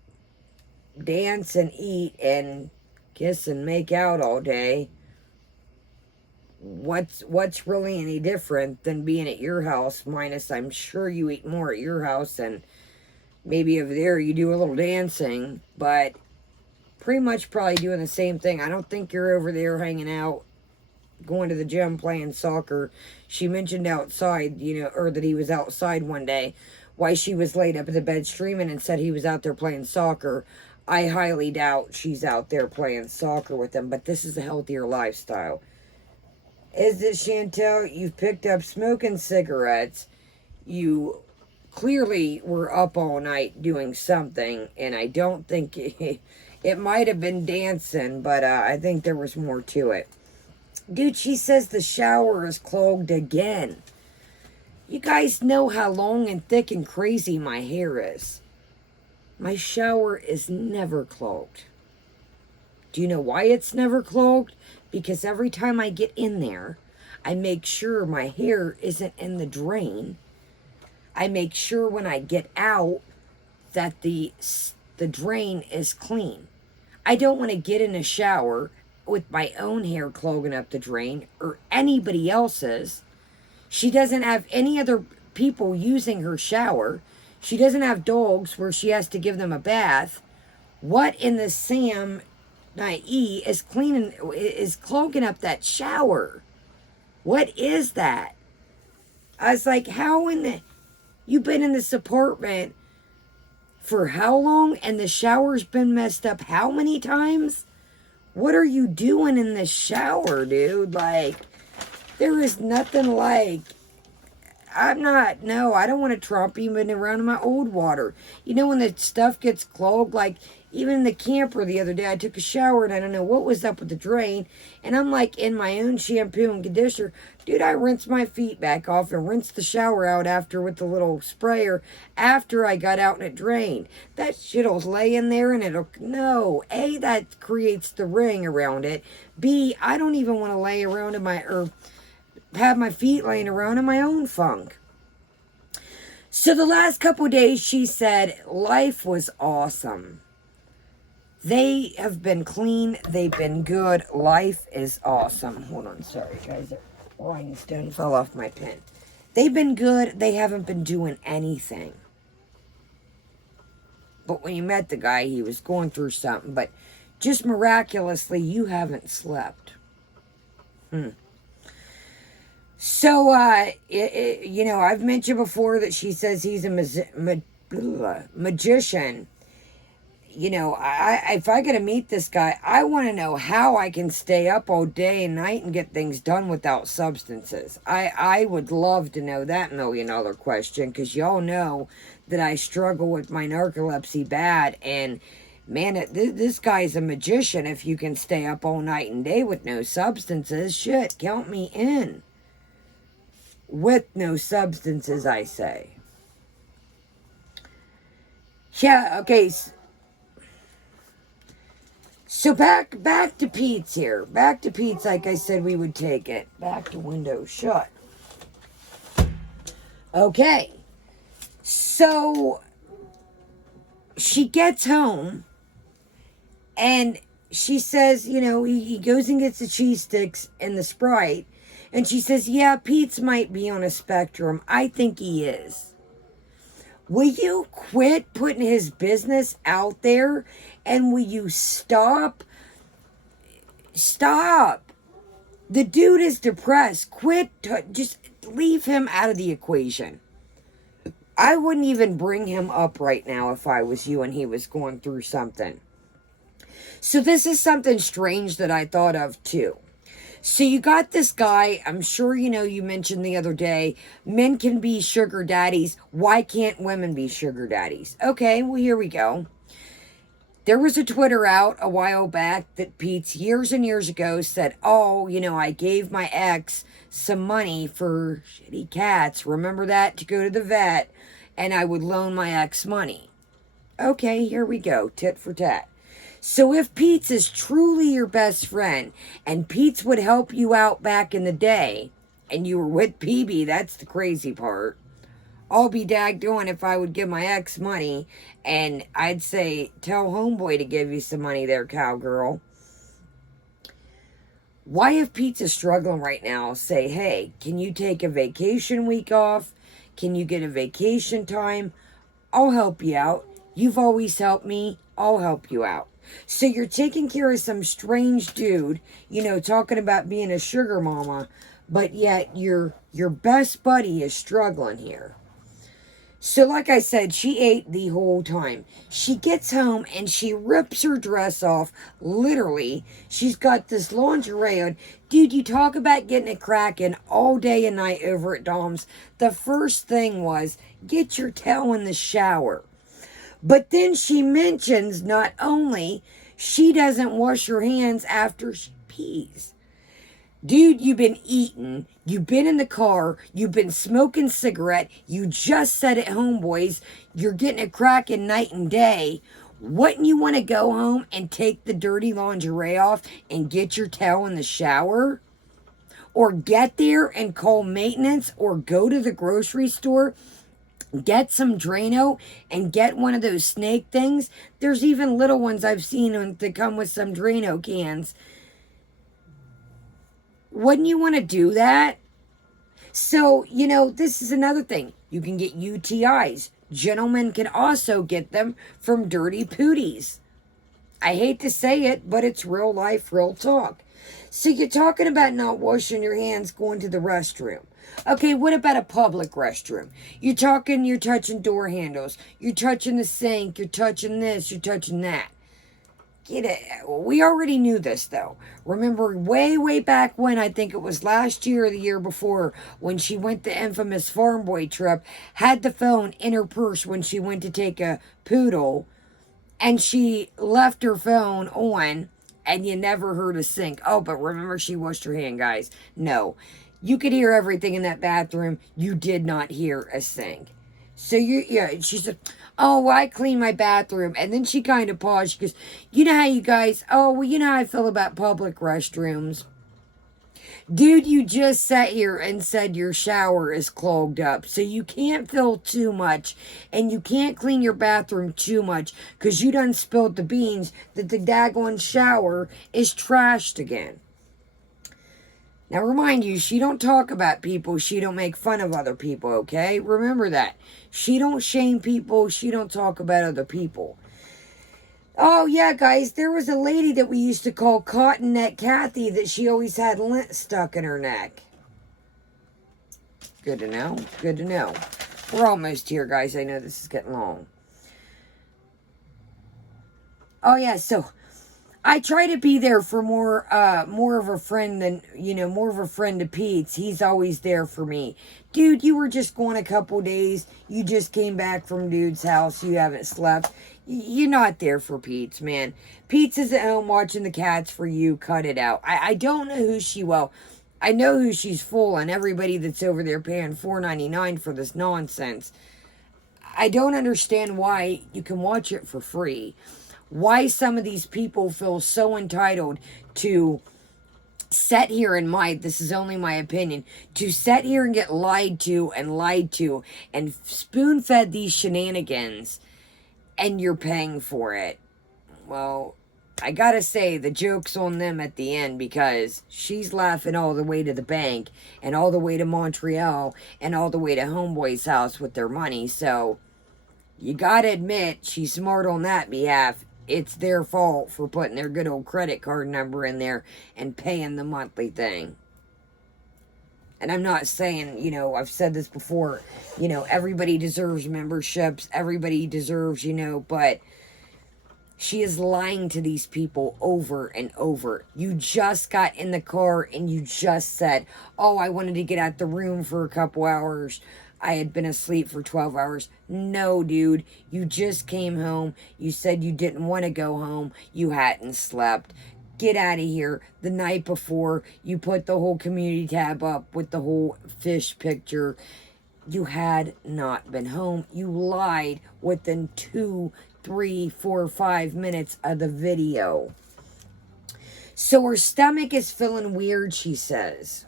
dance and eat and kiss and make out all day. What's really any different than being at your house? Minus, I'm sure you eat more at your house, and maybe over there you do a little dancing, but pretty much probably doing the same thing. I don't think you're over there hanging out, going to the gym, playing soccer. She mentioned outside, or that he was outside one day. Why she was laid up in the bed streaming and said he was out there playing soccer. I highly doubt she's out there playing soccer with him, but this is a healthier lifestyle. Is it, Chantel? You've picked up smoking cigarettes. You clearly were up all night doing something, and I don't think it might have been dancing, but I think there was more to it. Dude, she says the shower is clogged again. You guys know how long and thick and crazy my hair is. My shower is never clogged. Do you know why it's never clogged? Because every time I get in there, I make sure my hair isn't in the drain. I make sure when I get out that the drain is clean. I don't want to get in a shower with my own hair clogging up the drain or anybody else's. She doesn't have any other people using her shower. She doesn't have dogs where she has to give them a bath. What in the Sam Nye is clogging up that shower? What is that? I was like, how in the... You've been in this apartment for how long? And the shower's been messed up how many times? What are you doing in the shower, dude? Like, there is nothing like, I don't want to tromp even around in my old water. You know, when the stuff gets clogged, like, even in the camper the other day, I took a shower and I don't know what was up with the drain. And I'm like in my own shampoo and conditioner. Dude, I rinsed my feet back off and rinsed the shower out after with the little sprayer after I got out and it drained. That shit'll lay in there and no. A, that creates the ring around it. B, I don't even want to lay around in or have my feet laying around in my own funk. So the last couple of days, she said, life was awesome. They have been clean. They've been good. Life is awesome. Hold on. Sorry, guys. The rhinestone fell off my pen. They've been good. They haven't been doing anything. But when you met the guy, he was going through something. But just miraculously, you haven't slept. So, you know, I've mentioned before that she says he's a magician. You know, if I get to meet this guy, I want to know how I can stay up all day and night and get things done without substances. I would love to know that $1,000,000 question, because y'all know that I struggle with my narcolepsy bad. And, man, this guy's a magician if you can stay up all night and day with no substances. Shit, count me in. With no substances, I say. Yeah, okay. So back to Pete's here. Back to Pete's, like I said we would take it. Back to window shut. Okay. So she gets home and she says, you know, he goes and gets the cheese sticks and the Sprite. And she says, yeah, Pete's might be on a spectrum. I think he is. Will you quit putting his business out there? And will you stop? Stop. The dude is depressed. Quit. Just leave him out of the equation. I wouldn't even bring him up right now if I was you and he was going through something. So this is something strange that I thought of too. So you got this guy, I'm sure you know, you mentioned the other day, men can be sugar daddies. Why can't women be sugar daddies? Okay, well, here we go. There was a Twitter out a while back that Pete's years and years ago said, oh, you know, I gave my ex some money for shitty cats. Remember that? To go to the vet, and I would loan my ex money. Okay, here we go. Tit for tat. So if Pete's is truly your best friend, and Pete's would help you out back in the day, and you were with PB, that's the crazy part. I'll be daggone if I would give my ex money, and I'd say, tell homeboy to give you some money there, cowgirl. Why, if Pete's is struggling right now, say, hey, can you take a vacation week off? Can you get a vacation time? I'll help you out. You've always helped me. I'll help you out. So you're taking care of some strange dude, you know, talking about being a sugar mama, but yet your best buddy is struggling here. So like I said, she ate the whole time. She gets home and she rips her dress off, literally. She's got this lingerie on. Dude, you talk about getting it cracking all day and night over at Dom's. The first thing was, get your towel in the shower. But then she mentions not only she doesn't wash her hands after she pees. Dude, you've been eating, you've been in the car, you've been smoking cigarette, you just said at homeboys, you're getting it cracking night and day. Wouldn't you want to go home and take the dirty lingerie off and get your towel in the shower? Or get there and call maintenance, or go to the grocery store, get some Drano and get one of those snake things. There's even little ones I've seen that come with some Drano cans. Wouldn't you want to do that? So, you know, this is another thing. You can get UTIs. Gentlemen can also get them from dirty pooties. I hate to say it, but it's real life, real talk. So you're talking about not washing your hands going to the restroom. Okay, what about a public restroom? You're touching door handles, you're touching the sink, you're touching this, you're touching that. Get it. We already knew this, though. Remember way, way back when, I think it was last year or the year before, when she went the infamous farm boy trip, had the phone in her purse when she went to take a poodle, and she left her phone on, and you never heard a sink. Oh, but remember, she washed her hand, guys. No. You could hear everything in that bathroom. You did not hear a sink. So she said, oh, well, I clean my bathroom. And then she kind of paused. She goes, you know how you guys, oh, well, you know how I feel about public restrooms. Dude, you just sat here and said your shower is clogged up. So you can't fill too much. And you can't clean your bathroom too much. Because you done spilled the beans that the daggone shower is trashed again. Now, remind you, she don't talk about people. She don't make fun of other people, okay? Remember that. She don't shame people. She don't talk about other people. Oh, yeah, guys, there was a lady that we used to call Cotton Neck Kathy that she always had lint stuck in her neck. Good to know. Good to know. We're almost here, guys. I know this is getting long. Oh, yeah, so I try to be there for more of a friend than, more of a friend to Pete's. He's always there for me. Dude, you were just going a couple days. You just came back from dude's house. You haven't slept. You're not there for Pete's, man. Pete's is at home watching the cats for you. Cut it out. I don't know who I know who she's fooling. Everybody that's over there paying $4.99 for this nonsense. I don't understand why you can watch it for free. Why some of these people feel so entitled to sit here this is only my opinion, to sit here and get lied to and spoon-fed these shenanigans, and you're paying for it. Well, I gotta say, the joke's on them at the end, because she's laughing all the way to the bank, and all the way to Montreal, and all the way to Homeboy's house with their money, so you gotta admit, she's smart on that behalf. It's their fault for putting their good old credit card number in there and paying the monthly thing. And I'm not saying, I've said this before, everybody deserves memberships, everybody deserves, but she is lying to these people over and over. You just got in the car and you just said, oh, I wanted to get out the room for a couple hours. I had been asleep for 12 hours. No, dude. You just came home. You said you didn't want to go home. You hadn't slept. Get out of here. The night before, you put the whole community tab up with the whole fish picture. You had not been home. You lied within 2, 3, 4, 5 minutes of the video. So her stomach is feeling weird, she says.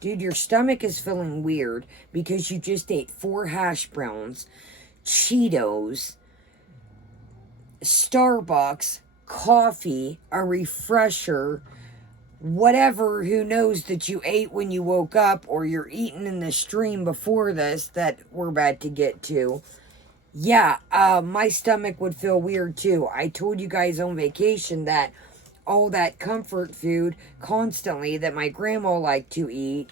Dude, your stomach is feeling weird because you just ate 4 hash browns, Cheetos, Starbucks, coffee, a refresher, whatever, who knows that you ate when you woke up, or you're eating in the stream before this that we're about to get to. Yeah, my stomach would feel weird too. I told you guys on vacation that all that comfort food constantly that my grandma liked to eat,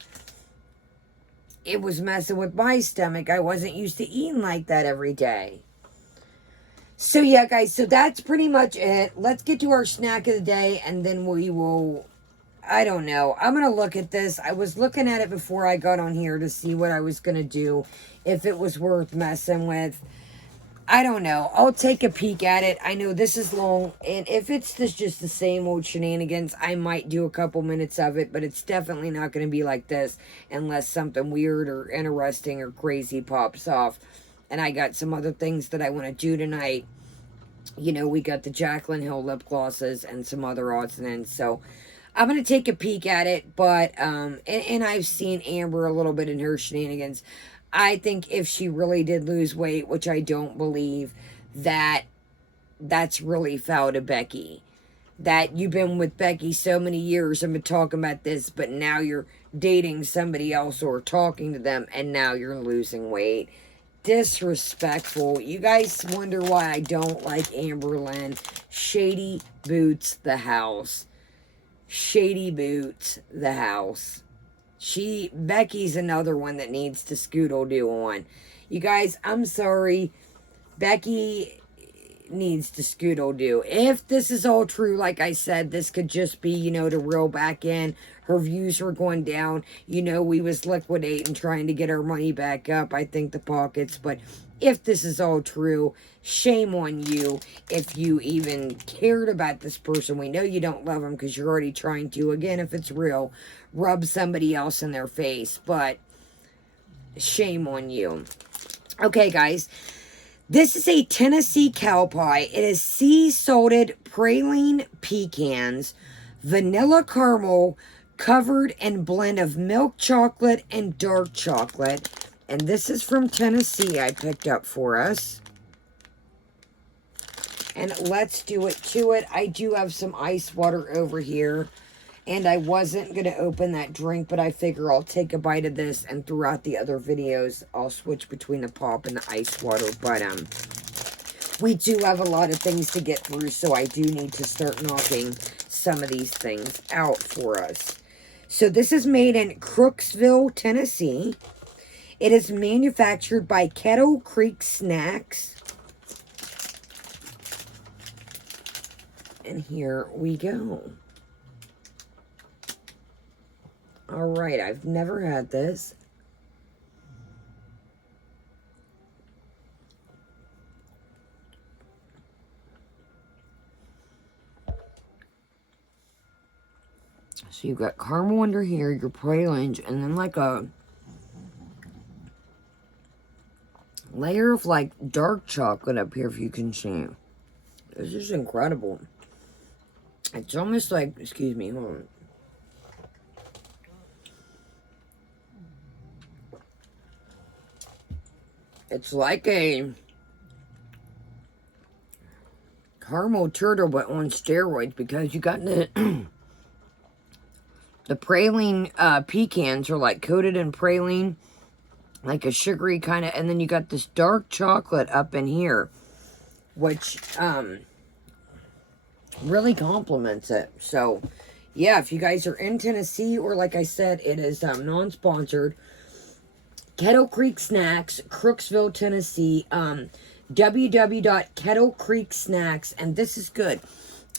it was messing with my stomach. I wasn't used to eating like that every day. So yeah, guys, so that's pretty much it. Let's get to our snack of the day, and then we will, I don't know. I'm going to look at this. I was looking at it before I got on here to see what I was going to do, if it was worth messing with. I don't know. I'll take a peek at it. I know this is long, and if it's just the same old shenanigans, I might do a couple minutes of it, but it's definitely not going to be like this unless something weird or interesting or crazy pops off. And I got some other things that I want to do tonight. We got the Jaclyn Hill lip glosses and some other odds and ends, so I'm going to take a peek at it, but, and I've seen Amber a little bit in her shenanigans. I think if she really did lose weight, which I don't believe, that's really foul to Becky. That you've been with Becky so many years and been talking about this, but now you're dating somebody else or talking to them, and now you're losing weight. Disrespectful. You guys wonder why I don't like Amber Lynn. Shady boots the house. Shady boots the house. Becky's another one that needs to scoodle-doo on. You guys, I'm sorry. Becky needs to scoodle-doo. If this is all true, like I said, this could just be, you know, to reel back in. Her views were going down. You know, we was liquidating, trying to get our money back up. I think the pockets. But if this is all true, shame on you if you even cared about this person. We know you don't love them because you're already trying to, again, if it's real, rub somebody else in their face. But shame on you. Okay, guys. This is a Tennessee cow pie. It is sea-salted praline pecans, vanilla caramel, covered in blend of milk chocolate and dark chocolate. And this is from Tennessee I picked up for us. And let's do it to it. I do have some ice water over here. And I wasn't going to open that drink, but I figure I'll take a bite of this. And throughout the other videos, I'll switch between the pop and the ice water. But we do have a lot of things to get through, so I do need to start knocking some of these things out for us. So this is made in Crooksville, Tennessee. It is manufactured by Kettle Creek Snacks. And here we go. Alright, I've never had this. So you've got caramel under here, your praline, and then like a layer of like dark chocolate up here if you can see. This is incredible. It's almost like, excuse me, hold on. It's like a caramel turtle, but on steroids, because you got the the praline pecans are like coated in praline, like a sugary kind of, and then you got this dark chocolate up in here, which really complements it. So yeah, if you guys are in Tennessee, or like I said, it is non-sponsored. Kettle Creek Snacks, Crooksville, Tennessee. www.kettlecreeksnacks, and this is good.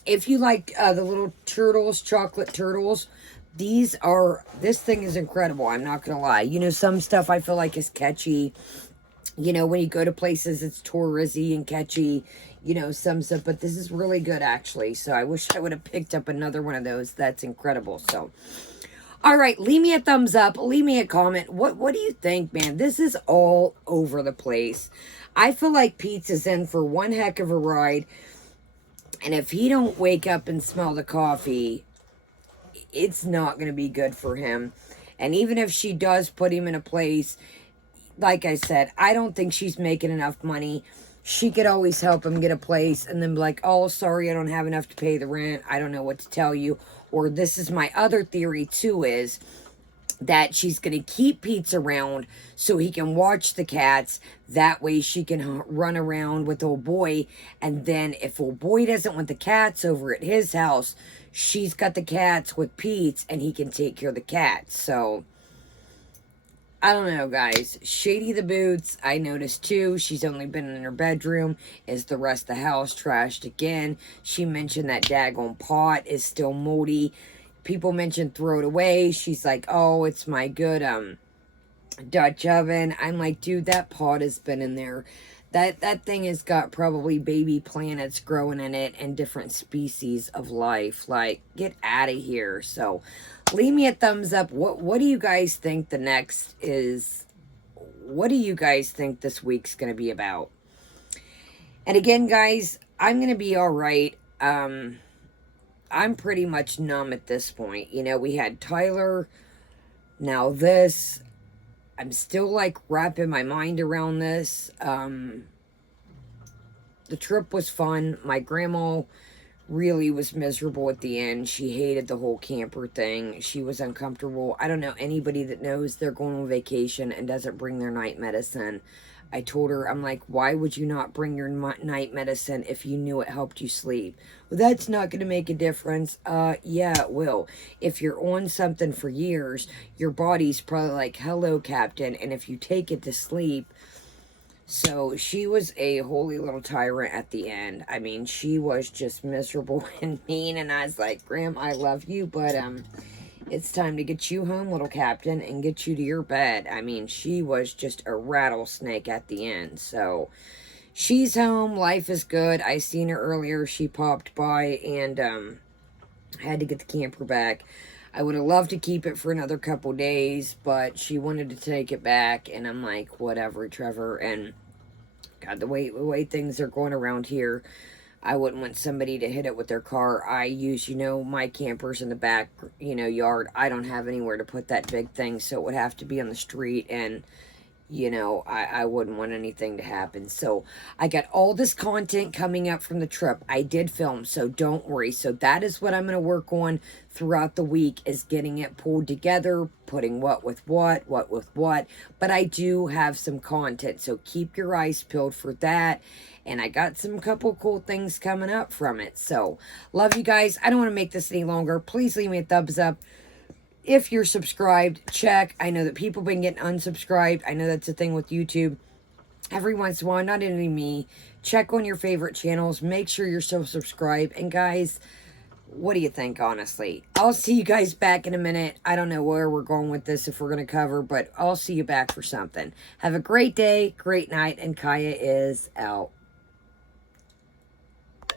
If you like the little turtles, chocolate turtles, this thing is incredible. I'm not gonna lie. You know, some stuff I feel like is catchy. You know, when you go to places, it's touristy and catchy. You know, some stuff, but this is really good actually. So I wish I would have picked up another one of those. That's incredible. So. All right, leave me a thumbs up. Leave me a comment. What do you think, man? This is all over the place. I feel like Pete's is in for one heck of a ride. And if he don't wake up and smell the coffee, it's not going to be good for him. And even if she does put him in a place, like I said, I don't think she's making enough money. She could always help him get a place and then be like, oh, sorry, I don't have enough to pay the rent. I don't know what to tell you. Or this is my other theory, too, is that she's going to keep Pete around so he can watch the cats. That way she can run around with old boy. And then if old boy doesn't want the cats over at his house, she's got the cats with Pete and he can take care of the cats. So, I don't know, guys. Shady the Boots, I noticed too. She's only been in her bedroom. Is the rest of the house trashed again? She mentioned that daggone pot is still moldy. People mentioned throw it away. She's like, oh, it's my good Dutch oven. I'm like, dude, that pot has been in there. That thing has got probably baby planets growing in it and different species of life. Like, get out of here. So, leave me a thumbs up. What do you guys think the next is? What do you guys think this week's going to be about? And again, guys, I'm going to be all right. I'm pretty much numb at this point. You know, we had Tyler. Now this. I'm still, like, wrapping my mind around this. The trip was fun. My grandma really was miserable at the end. She hated the whole camper thing. She was uncomfortable. I don't know anybody that knows they're going on vacation and doesn't bring their night medicine. I told her, I'm like, why would you not bring your night medicine if you knew it helped you sleep? Well, that's not going to make a difference. Yeah, it will. If you're on something for years, your body's probably like, hello, Captain. And if you take it to sleep, so she was a holy little tyrant at the end. I mean, she was just miserable and mean. And I was like, Graham, I love you, but it's time to get you home, little captain, and get you to your bed. I mean, she was just a rattlesnake at the end. So she's home. Life is good. I seen her earlier. She popped by and had to get the camper back. I would have loved to keep it for another couple days, but she wanted to take it back, and I'm like, whatever, Trevor. And God, the way things are going around here, I wouldn't want somebody to hit it with their car. I use, my campers in the back, yard. I don't have anywhere to put that big thing, so it would have to be on the street, and I wouldn't want anything to happen. So I got all this content coming up from the trip. I did film, so don't worry. So that is what I'm going to work on throughout the week, is getting it pulled together, putting what with what with what. But I do have some content, so keep your eyes peeled for that. And I got some couple cool things coming up from it. So love you guys. I don't want to make this any longer. Please leave me a thumbs up. If you're subscribed, check. I know that people been getting unsubscribed. I know that's a thing with YouTube. Every once in a while, not only me, check on your favorite channels. Make sure you're still subscribed. And guys, what do you think, honestly? I'll see you guys back in a minute. I don't know where we're going with this, if we're going to cover, but I'll see you back for something. Have a great day, great night, and Kaya is out.